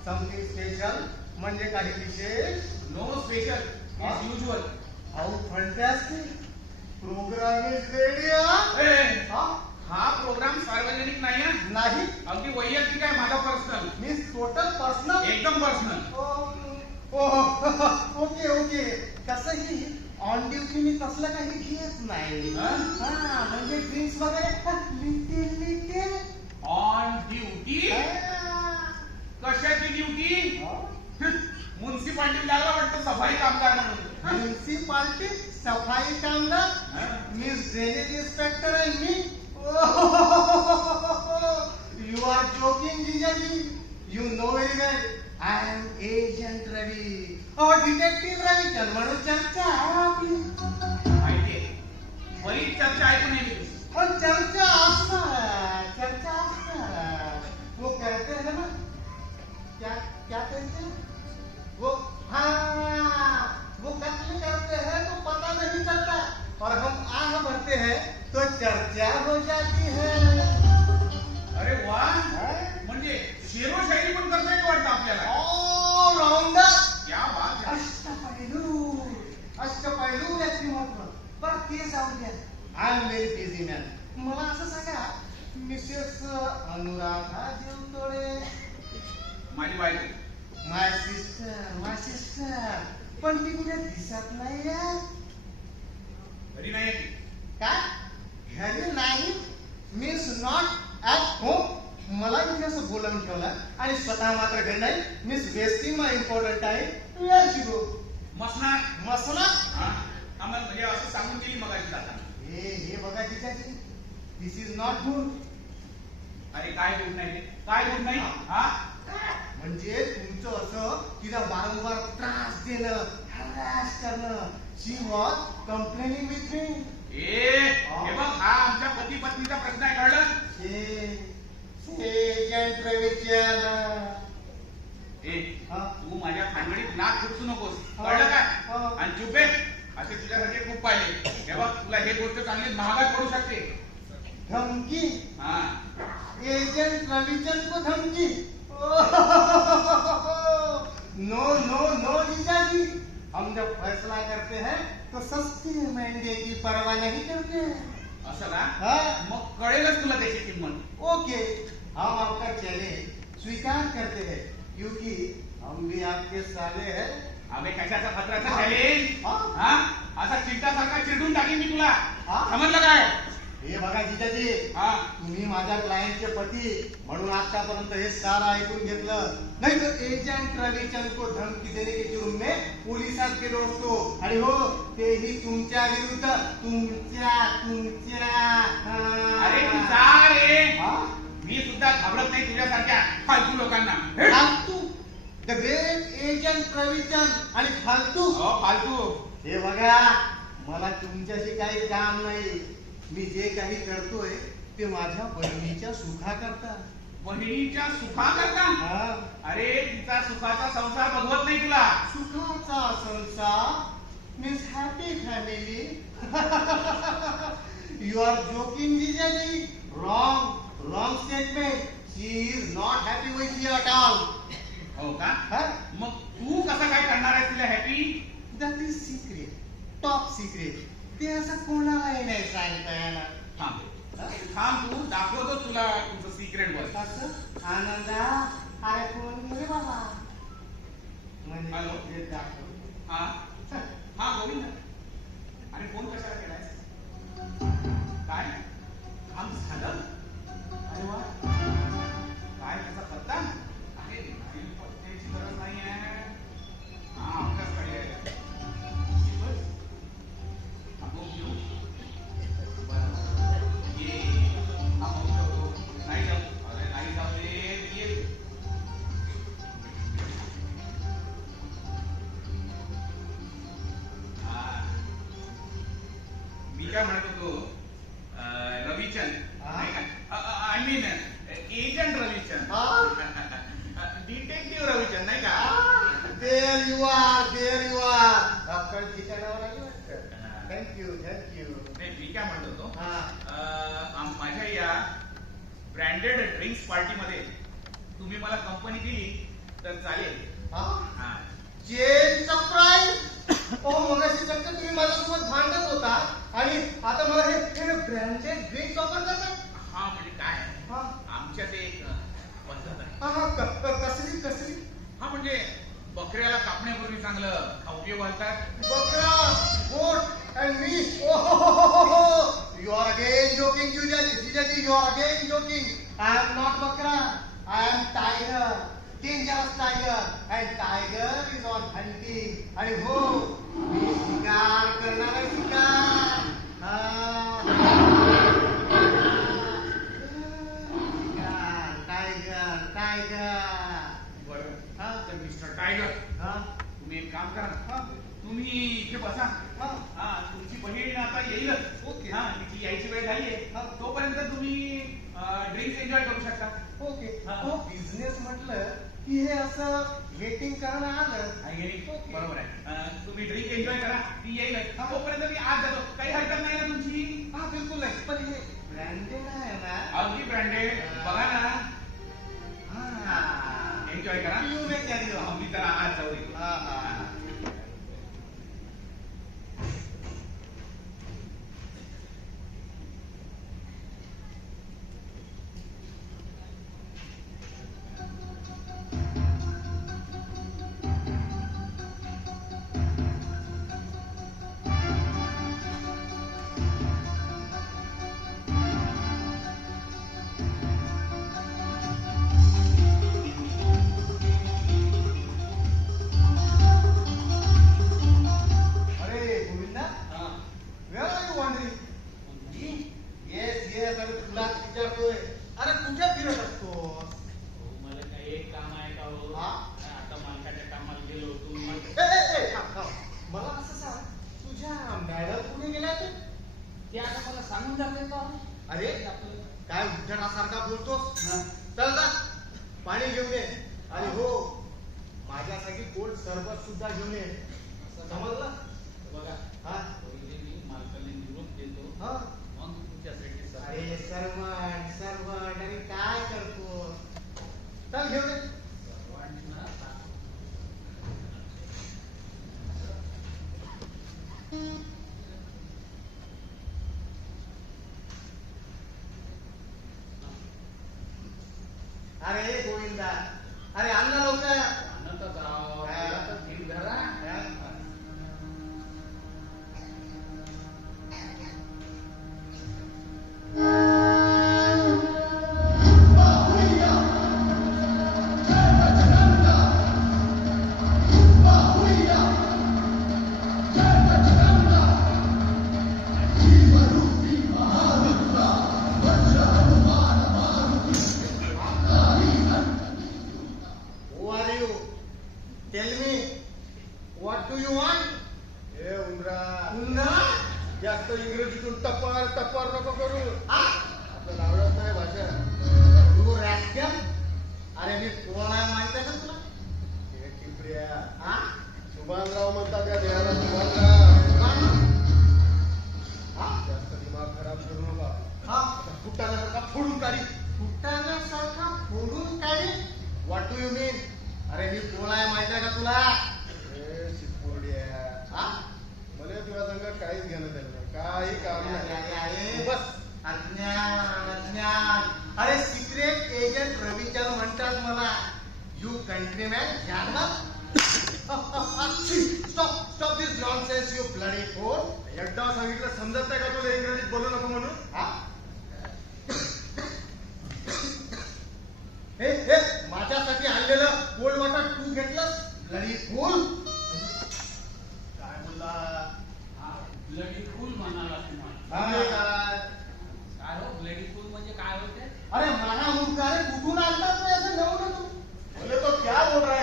समथिंग स्पेशल म्हणजे काही विशेष. No special as usual. How fantastic. Program is ready. हा प्रोग्राम सार्वजनिक नाही आहे. नाही, अगदी वैयक्तिक आहे, माझा पर्सनल. मी टोटल पर्सनल. एकदम पर्सनल. Okay okay. कसंही ऑन ड्युटी मी तसलं काही घेत नाही. हा? हा, म्हणजे ड्रिंक्स वगैरे लिटिल लिटिल. On duty. कशाची ड्युटी? म्युन्सिपाल्टी लागला वाटतं सफाई कामगार म्हणून. म्युन्सिपाल्टी सफाई कामगार. हा? मिस ड्रेनेज इन्स्पेक्टर अँड मी. यू आर जोकिंग जीजाजी. You know very well I am agent Ravi. Detective Ravi म्हणून चर्चा आहे आपली. माहितीये, बरीच चर्चा ऐकून येईल तुझी. और चर्चा असणार, चर्चा असणार. वो कहते हैं ना, क्या क्या कहते हैं वो, हाँ, वो कत्ल करते हैं तो पता नहीं चलता, और हम आह भरते हैं तो चर्चा हो जाती है. अरे वा, हाँ? म्हणजे शेरो शायरी पण करता येईल वाटतं आपल्याला. ऑलराउंडर. क्या बात है. अष्टपैलू व्यक्तिमत्व. पर ते जाऊ द्या, I am very busy man. मला असं सांगा, मिसेस अनुराधा देवतोळे. माझी बायको. माय सिस्टर. पण ती कुठे दिसत नाही घरी नाही येते. का? घरी नाही. मी बोलावून ठेवला आणि स्वतः मात्र घरी नाही. मिस वेस्टिंग माय इम्पॉर्टंट आहे. Where she go? मसणार मसला. हा आम्हाला म्हणजे असं सांगून गेली मगाशी जाताना. हे बघा जिजाजी, दिस इज नॉट गुड. अरे काय गुड नाही ते? काय गुड नाही? हा म्हणजे तुमचं असं तिला वारंवार त्रास देणं, हॅरास करणं. शी वॉज कंप्लेनिंग विथ मी. हे बघ, हा आमच्या पती पत्नीचा प्रश्न आहे, कळलं? एजंट रविचंद्र. हा? तू माझ्या भानगडीत नाक खुपसू नकोस, हा. कळलं काय? हा. आणि चुपे असे तुझ्यासाठी खूप पाहिले. हे बघ, तुला हे गोष्ट चांगली महागात पडू शकते. धमकी? हा एजेंट रविचंद्र को धमकी? नो नो नो जीजाजी, हम जब फैसला करते हैं तो सस्ती महंगे की परवाह नहीं करते हैं. असं का? हाँ? मग कळेलच तुला त्याची किंमत. ओके, हम आपका चैलेंज स्वीकार करते हैं क्योंकि हम भी आपके साले हैं. अबे कशाचा पत्राचा चॅलेंज? हा? हा असा चिंतासारखा चिरडून टाकीन मी तुला. हा? समजलं काय? हे बघा जिजाजी, हा तुम्ही माझ्या क्लायंटचे पती म्हणून आतापर्यंत हे सारं ऐकून घेतलं. नाही तर एजंट रविचंद को धमकी देने के जुर्म में पोलिसात गेलो असतो. आणि हो, तेही तुमच्या विरुद्ध. अरे तू जा रे. हा? मी सुद्धा घाबरत नाही तुझ्यासारख्या फालतू लोकांना. हे? फालतू? द ग्रेट एजंट रविचंद आणि फालतू? फालतू. हे बघा, मला तुमच्याशी काही काम नाही. मी जे काही करतोय ते माझ्या बहिणीच्या सुखाकरता. बहिणीच्या सुखाकरता? हा? अरे तिचा सुखाचा संसार बघवत नाही तुला. सुखाचा संसार means happy family. You are joking जीजाजी. Wrong statement. She is not happy with you at all. हो का? हा? मग तू कसं काय करणार आहेस तिला happy? That is secret, top secret. ते असं कोणालाही नाही सांगता येणार. थांब तू दाखवतो तुला तुझं सिक्रेट वर. असं आनंदा, अरे फोन मध्ये बाबा. हॅलो? म्हणजे ते दाखव. हा गोविंद. अरे फोन कशाला केलाय? काय काम झालं? अरे वा. काय त्याचा पत्ता? अरे नाही, पत्त्याची गरज नाही आहे. हा आपल्याचकडे आहे. बस. थांबवून घेऊ. बरं. ये. थांबवून ठेवतो. नाही जाऊ. अरे नाही जाऊ दे. ये. मी काय म्हणत होतो, रविचंद नाही का? I mean agent Ravichand. Detective Ravichand नाही का? There you are. अक्कल ठिकाणावर आली वाटतं. थँक्यू. नाही मी काय म्हणत होतो, माझ्या या ब्रँडेड ड्रिंक्स पार्टीमध्ये तुम्ही मला कंपनी दिली तर चालेल. हा. Chain surprise. मगाशी चक्क तुम्ही माझ्यासोबत भांडत होता आणि आता मला हे ब्रँडेड ड्रिंक्स ऑफर करतात. हा म्हणजे काय हा? आमच्यात एक पद्धत आहे. कसली? हा म्हणजे बकऱ्याला कापण्यापूर्वी चांगलं खाऊ घालतात. बकरा, गोट and me. You are again joking, Jijaji. You are again joking. I am not Bakra. I am tiger. Dangerous tiger. And tiger is on hunting. आणि हो, मी शिकार करणार आहे, शिकार. टायगर. बरं. तर मिस्टर टायगर, तुम्ही एक काम करा. तुम्ही इथे बसा. तुमची बहीण आता येईलच. ओके. तिची यायची वेळ झालीये. तोपर्यंत तुम्ही ड्रिंक्स एन्जॉय करू शकता. ओके. हा. बिझनेस म्हटलं की हे असं वेटिंग करणं आलं. आहे की नाही? ओके. बरोबर आहे. तुम्ही ड्रिंक एन्जॉय करा. ती येईलच. तोपर्यंत मी आज जातो. काही हरकत नाही ना तुमची? बिलकुल नाही. पण हे ब्रँडेड आहे ना? अगदी ब्रँडेड. बघा ना. एन्जॉय करा. पिऊ नये कॅरी ऑन. मी तर आज जाऊ दे. सांगून जाते का अरे काय उद्धटासारखा बोलतोस. चल ना पाणी घेऊन ये आणि हो माझ्यासाठी कोल्ड सरबत सुद्धा घेऊन ये. समजलं. बघा हा पहिले मी मालकाला निरोप देतो हा. मग तुमच्यासाठी अरे सर्वंट सर्वंट अरे काय करतो. चल घेऊन ये. सर्वांना अरे गोविंदा अरे अन्न लवकर. आणत जाव त्याला तर धीर धरा. Who are you? Tell me. What do you want? ए उंदरा पुन्हा जास्त इंग्रजीतून टपार टपार नको करू. हा आपल्याला आवडत नाही भाषा. तू रॅस्कल. अरे मी कोण आहे माहित आहे का तुला. हे टिपऱ्या हा सुभानराव म्हणतात या देहाला सुभानराव. हा जास्त दिमाग खराब करू नका. हा फुटाण्यासारखा फोडून काढी. फुटाण्यासारखा फोडून काढी. व्हॉट डू यू मीन. अरे मी कोण आहे माहित आहे का तुला. ए शिपोड्या हा मला तुझ्या संग काहीच घेणं देणं नाही. काही काम नाही. बस अज्ञान अज्ञान. अरे सिक्रेट एजंट रविचंद म्हणतात मला. यू कंट्रीमॅन जानवर. Stop stop this nonsense you bloody four. एकदा सांगितलं समजत नाही का तुला इंग्रजीत बोलू नको म्हणून. हा हे हे माझ्यासाठी आणलेलं गोल्ड वॉटर तू घेतलंस ब्लडी फूल. काय बोलला. ब्लडी फुल म्हणाला तुम्हाला. म्हणजे काय. काय हो ब्लडी फुल म्हणजे काय होते. अरे मला मुलगा रे कुठून आणतात रे असं नवलं तू. बोले तो क्या बोल रहा है.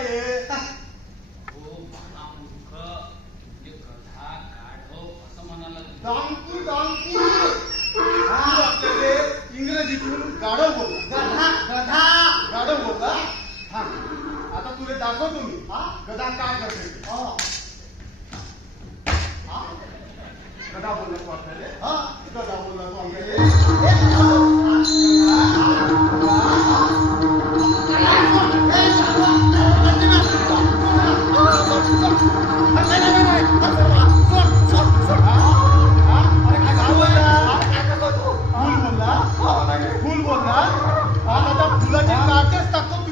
हो मला मूर्ख म्हणजे गधा गाढव असं म्हणाला तुम्ही. Donkey donkey. तू आपल्याकडे इंग्रजीतून गाढव बोलला. गधा गधा. गाढव बोलला. हा आता तुला दाखवतो मी हा? गदा काय करते ते. हा. हा? गदा बोलला तू आपल्याला. हा? गदा बोलला तू आपल्याला. फुल बोलला. आता फुलाची काटेच टाकतो तू.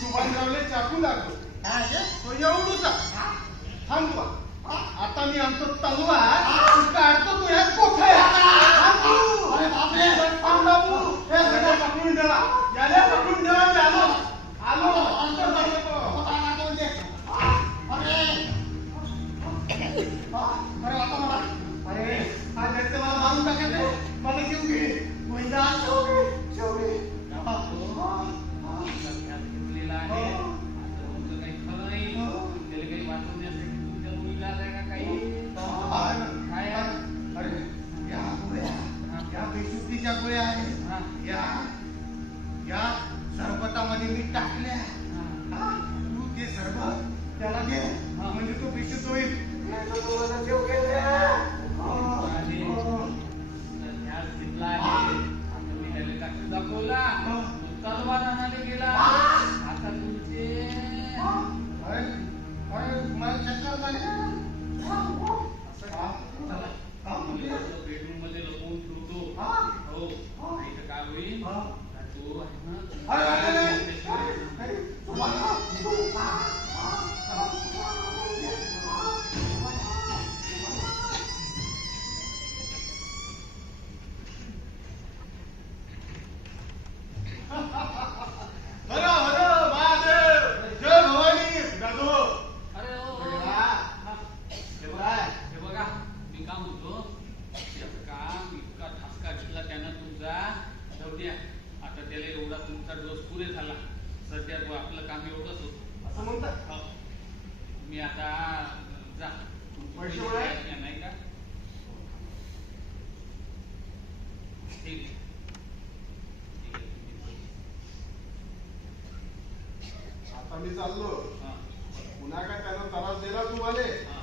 सुभानरावले चाकू लागतो. तो एवढूचा. थांब तू. आता मी आणतो तलवार. काढतो तू ह्या कोठ्या. अरे बापरे. थांब बाबू. हे सगळं पकडून ठेवा. याला पकडून ठेवा. मी आलो. आलो. अंतर जाऊ अरे आता मला. अरे हा व्यक्ती मला मारून टाकायचे. मला घेऊ घे. गोविंदा शेवगे शेवगे. मी टाकल्या हा, तू ते सरबत त्याला दे म्हणजे तो बेशुद्ध होईल नाही तर तो मला जेव घ्यायला ह्याच दिसला आहे. आता मी हेलिकॉप्टर दाखवला, तलवार आणायला गेला. आता तुमचे मला चक्कर झाली बेडरूम मध्ये लपवून ठेवतो. हो नाही तर काय होईल, तो आहे हर हर महादेव जय भवानी दादू अरे हो हे बघा हे बघा, मी काय म्हणतो, त्याचं काम इतका ठासका घेतला त्यानं तुमचा. जाऊ द्या, आता त्याला एवढा तुमचा डोस पुरे झाला. सध्या तो आपलं काम एवढंच होतं. असं म्हणतात हो. मी आता जा पैसे वगैरे? नाही का? ठीक आहे. ठीक आहे, आता मी चाललो हा, पुन्हा काय त्यानं त्रास दिला तुम्हाला हा.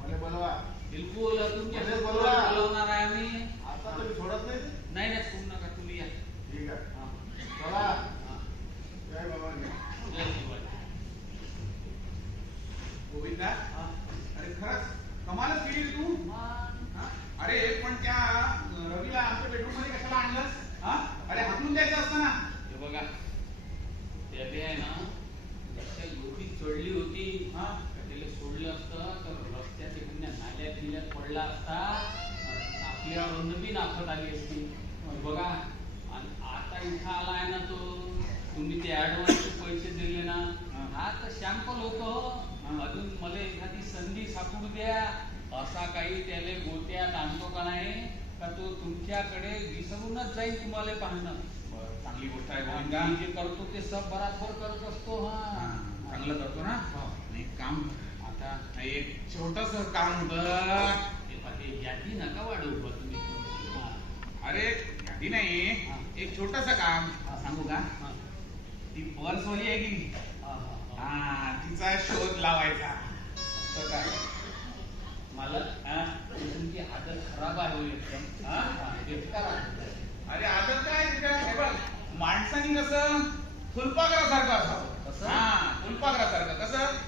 मला बोलवा बिलकुल तुमच्या म्हणजे बोलवा. बोलवणार आहे आम्ही. आता तुम्ही सोडत नाही नाही नाही, सोडू नका, तुम्ही या. ठीक आहे हा, चला हा. जय भवानी जय शिवाजी. गोविंदा, हा. अरे खरंच कमालच केली रे तू. मग हा? अरे पण त्या रवीला आमच्या बेडरूम मध्ये कशाला आणलंस? हा? अरे हाकलून द्यायचं असतं ना. हे बघा, त्याने आहे ना त्याच्या एवढी चढली होती, हा? का त्याला सोडलं असतं तर रस्त्यात एखाद्या नाल्यात बिल्यात पडला असता, आपल्यावर नवीन आफत आली असती. बघा, आणि आता इथं आलाय ना तो, तुम्ही ते ऍडव्हान्सचे पैसे दिले ना, हा तर सॅम्पल होतो. अजून मला एखादी संधी सापडू द्या, असा काही त्याला गोत्यात आणतो का नाही, का तो तुमच्याकडे विसरूनच जाईल तुम्हाला पाहणं. बरं, चांगली गोष्ट आहे गोविंदा. मी जे करतो ते सब बराबर करत असतो. हा, चांगलं करतो ना. हा. नाही काम, आता एक छोटस काम होत. हे यादी नका वाढवू बा तुम्ही. हा. अरे यादी नाही, हा. एक छोटस काम सांगू का? हा. ती पर्स वाली आहे की नाही, हा, हा, हा. हा, तिचा शोध लावायचा. असं काय? मला तुमची आदत खराब आहे हो एकदम. हा, हा, बेकार आदत आहे. अरे आदत काय तुझ्या? हे बघ, माणसाने कसं फुलपाखरासारखं असावं. कसं? हा, फुलपाखरासारखं कसं,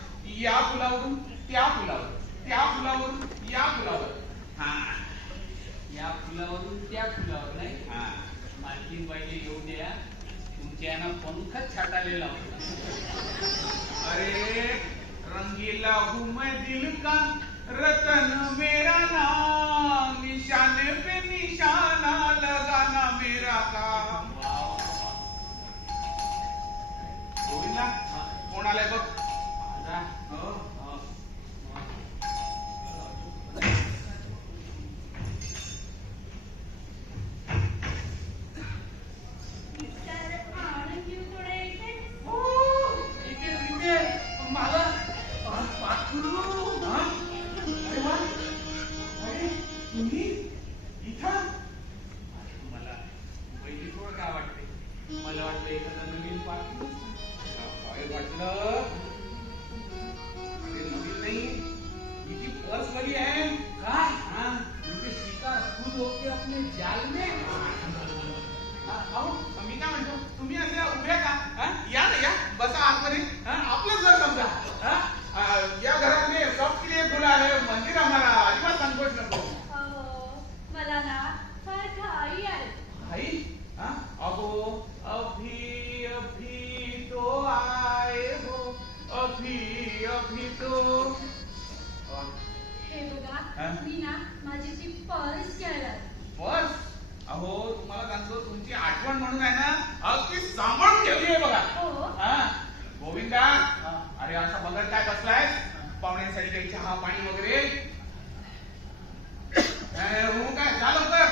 या फुलावरून त्या फुलावर, त्या फुलावरून या फुलावर. हा या फुलावरून त्या फुलावर नाही. हा. मालकीन पाहिजे येऊ द्या, तुमच्या यानं पंखच छाटालेला होता. अरे रंगीला हूं मैं दिल का, रतन मेरा नाम, निशाने पे निशाना लगाना मेरा काम. वा, वा, वा. गोविंदा, हा. कोण आलाय बघ. माझा हो. हा. मिस्टर आनंद घेऊ थोडे इथे. इथे इथे मला पाखरू. हा? अरे वा. अरे तुम्ही इथं. मला पहिली थोडं काय वाटते, मला वाटलं एखादं नवीन पाठ. काय वाटलं? अरे नवीन नाही, ही ती पर्स वाली आहे. काय हा. उनके शिकार खुद होके अपने जाल में. अहो, मी काय म्हणतो, तुम्ही अशा उभ्या का? हा? या ना, या बसा आतमध्ये. हा? आपलंच घर समजा. हा? या घरामध्ये सबके लिए खुला आहे मंदिर, आम्हाला अजिबात संकोच नको. अहो, मला ना फार घाई आहे. भाई, हा? अहो, अभी अभी तो आए हो, अभी अभी तो. हे बघा, हा? मी ना माझी ती पर्स घ्यायला आले. पर्स? अहो, तुम्हाला सांगतो, तुमची आठवण म्हणून आहे ना, अगदी सांभाळून ठेवली आहे बघा. हो. हा? गोविंदा, अरे असा बघत काय बसलाय? पाहुण्यांसाठी काही चहा पाणी वगैरे? हो काय झालं तर?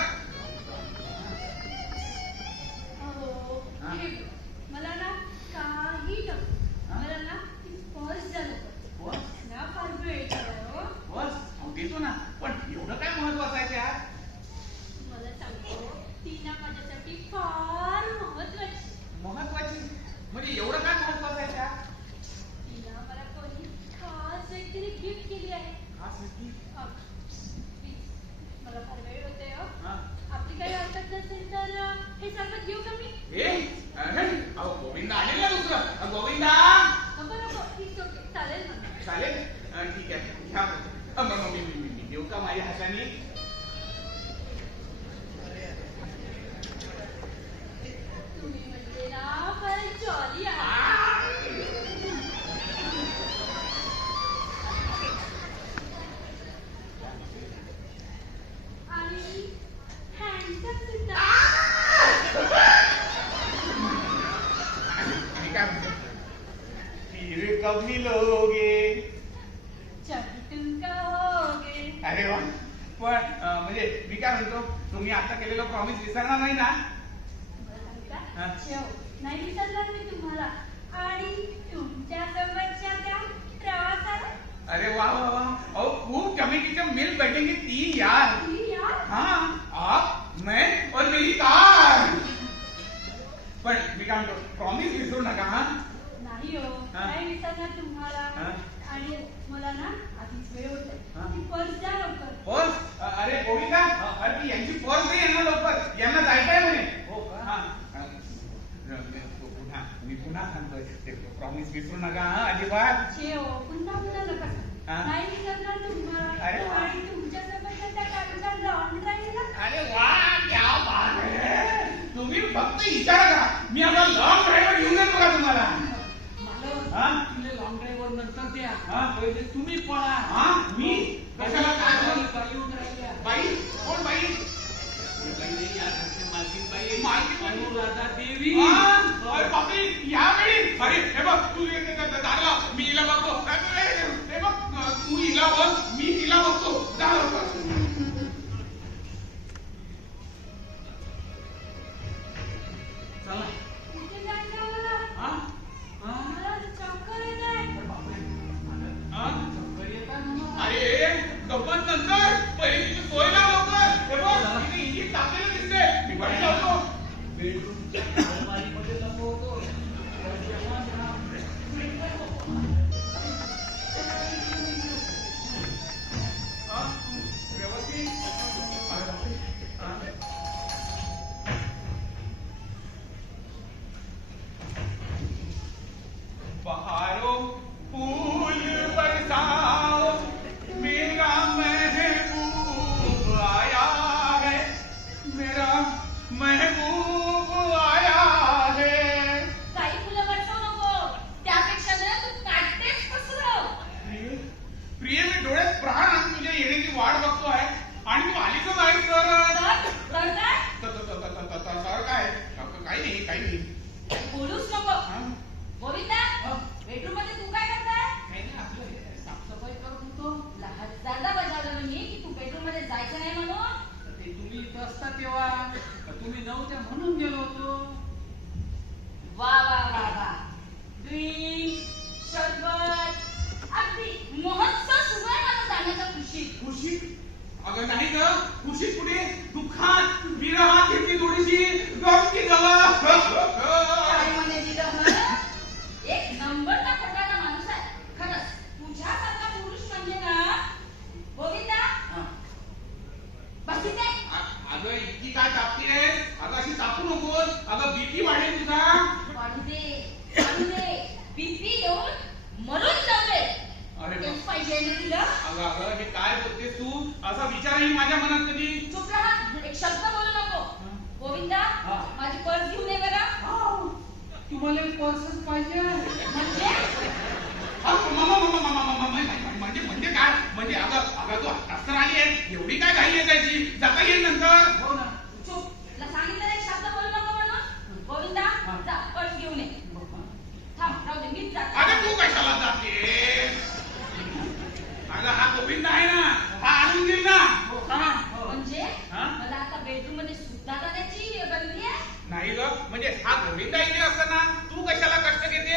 अहो, हा? हे बघ, मला ना काही नको. मला ना ती पर्स द्या नको. पर्स? ना फार वेळ झालाय हो. पर्स? अहो, देतो ना, पण एवढं काय महत्वाचं आहे त्यात? मला सांगतो, ती ना माझ्यासाठी फार महत्वाची. महत्वाची म्हणजे एवढं काय माझ्या हाताने. तुम्ही म्हणजे ना फार जॉली आहात. आणि handsome सुद्धा. मी काय म्हणतो, फिर कब मिलोगे. जब तुम कहोगे. अरे वा. पण म्हणजे मी काय म्हणतो, तुम्ही आता केलेलं प्रॉमिस विसरणार नाही ना. बरं सांगू का? हा. शेव, नाही विसरणार मी तुम्हाला. आणि तुमच्या सोबतच्या त्या प्रवासाला अरे वा वा वा. अहो खूप कमिटीचे मिल बैठेंगे 3 यार. तुम्ही या. हाँ आप मैं और मेरी कार. पण मी काय म्हणतो, प्रॉमिस विसरू नका. हा नाही हो, हा. नाही विसरणार तुम्हाला. हा. आणि मला ना आधीच वेळ होते. हा. ती पर्स द्या लवकर. पर्स. अरे गोविंदा, अरे ती यांची पर्स नाही येणार लवकर, यांना जायचंय म्हणे. हो का? हा. मी पुन्हा सांगतोय, ते प्रॉमिस विसरू नका. हा अजिबात. शेव, पुन्हा पुन्हा नका सांगू. हा. नाही विसरणार तुम्हाला. अरे वा. आणि तुमच्या सोबतच्या त्या कालच्या लॉंग ड्राईव्हला. अरे वा, क्या बात है. तुम्ही फक्त इशारा करा, मी आता लॉंग ड्राईव्हर घेऊन येतो का तुम्हाला. हा? तुला लॉंग ड्राईव्ह नंतर द्या. हा? पहिले तुम्ही पळा. हा मी कशाला काय करू? बाई येऊन राहिल्या. बाई कोण बाई. बाई नाही, या घरच्या मालकीन मालकीण बाई? अनुराधा देवी. हा? अरे बापरे, यावेळी. अरे हे बघ, तू दादा, मी हिला बघतो. हे बघ, तू हिला बघ, मी तिला बघतो. जा लवकर. चला. कुठे जायचं मला? हा? हा? मला चक्कर येत आहे. हा? चक्कर येतात म्हणून. अरे गप्पत नंतर पहिले तिची सोय लाव लवकर. हे बघ, तिथे इंजिन टाकलेलं दिसते. मी गाडी लावतो. बेडरूमच्या अलमारीमध्ये लपवतो. तर जेव्हा ना- हा? व्यवस्थित. अरे बापरे. हा? बहारों फूल बरसाओ, मेरा महबूब आया है, मेरा महबूब आया है. काही फुलं बरसवू नको. त्यापेक्षा ना तू काटेच पसरव. प्रिय, प्रिय, मी डोळ्यात प्राण आणून तुझ्या येण्याची वाट बघतो आहे आणि तू आलीच नाही तर. तर काय? तर काय, काही नाही, काही नाही. बोलूच नको. हा? गोविंदा, बेडरूम मध्ये तू काय करताय? काही नाही, आपलं हे साफसफाई करत होतो. हजारदा बजावलं मी की तू बेडरूम मध्ये जायचं नाही म्हणून. तर ते तुम्ही इथं असता तेव्हा तुम्ही नव्हत्या म्हणून गेलो होतो. वा वा वा वा. ड्रिंक, शरबत, अगदी महोत्सव सुरू आहे माझा जाण्याच्या खुशीत. खुशी. अगं नाही ग, खुशी पुढे दुःखात विरहात घेतली थोडीशी गमती गवा. काय म्हणायची गं? एक नंबरचा खोटारडा माणूस आहे. खरंच तुझ्यासारखा पुरुष म्हणजे ना. गोविंदा, बस इथे. अगं इतकी काय तापती रे. अगं अशी तापू नकोस. अगं बीपी वाढेल तुझा. वाढू दे. बीपी येऊन मरून जाऊ दे. अरे तेच बाप. पाहिजे ना तुला. अगं हे काय बोलतेस तू. असा विचारही माझ्या मनात कधी. चुप राहा. एक शब्द बोलू नको. गोविंदा, हा. माझी पर्स घेऊन ये बरं. तुम्हाला पर्सच पाहिजे. म्हणजे म्हणजे काय म्हणजे अगं तू अस्तर आली आहे. एवढी काय घाई असायची. जाता येईल नंतर. हो ना. चुप. तुला सांगितलं ना एक शब्द बोलू नको म्हणून. गोविंदा, हा. जा पर्स घेऊन ये. थांब, राहू दे, मीच जाते. अरे तू कशाला जाते. अगं हा गोविंद आहे ना, हा आणून देईल ना. हा? म्हणजे हा? मला आता बेडरूम मध्ये सुद्धा जाण्याची बंदी आहे. नाही ग, म्हणजे हा गोविंदा इथे असताना तू कशाला कष्ट घेते.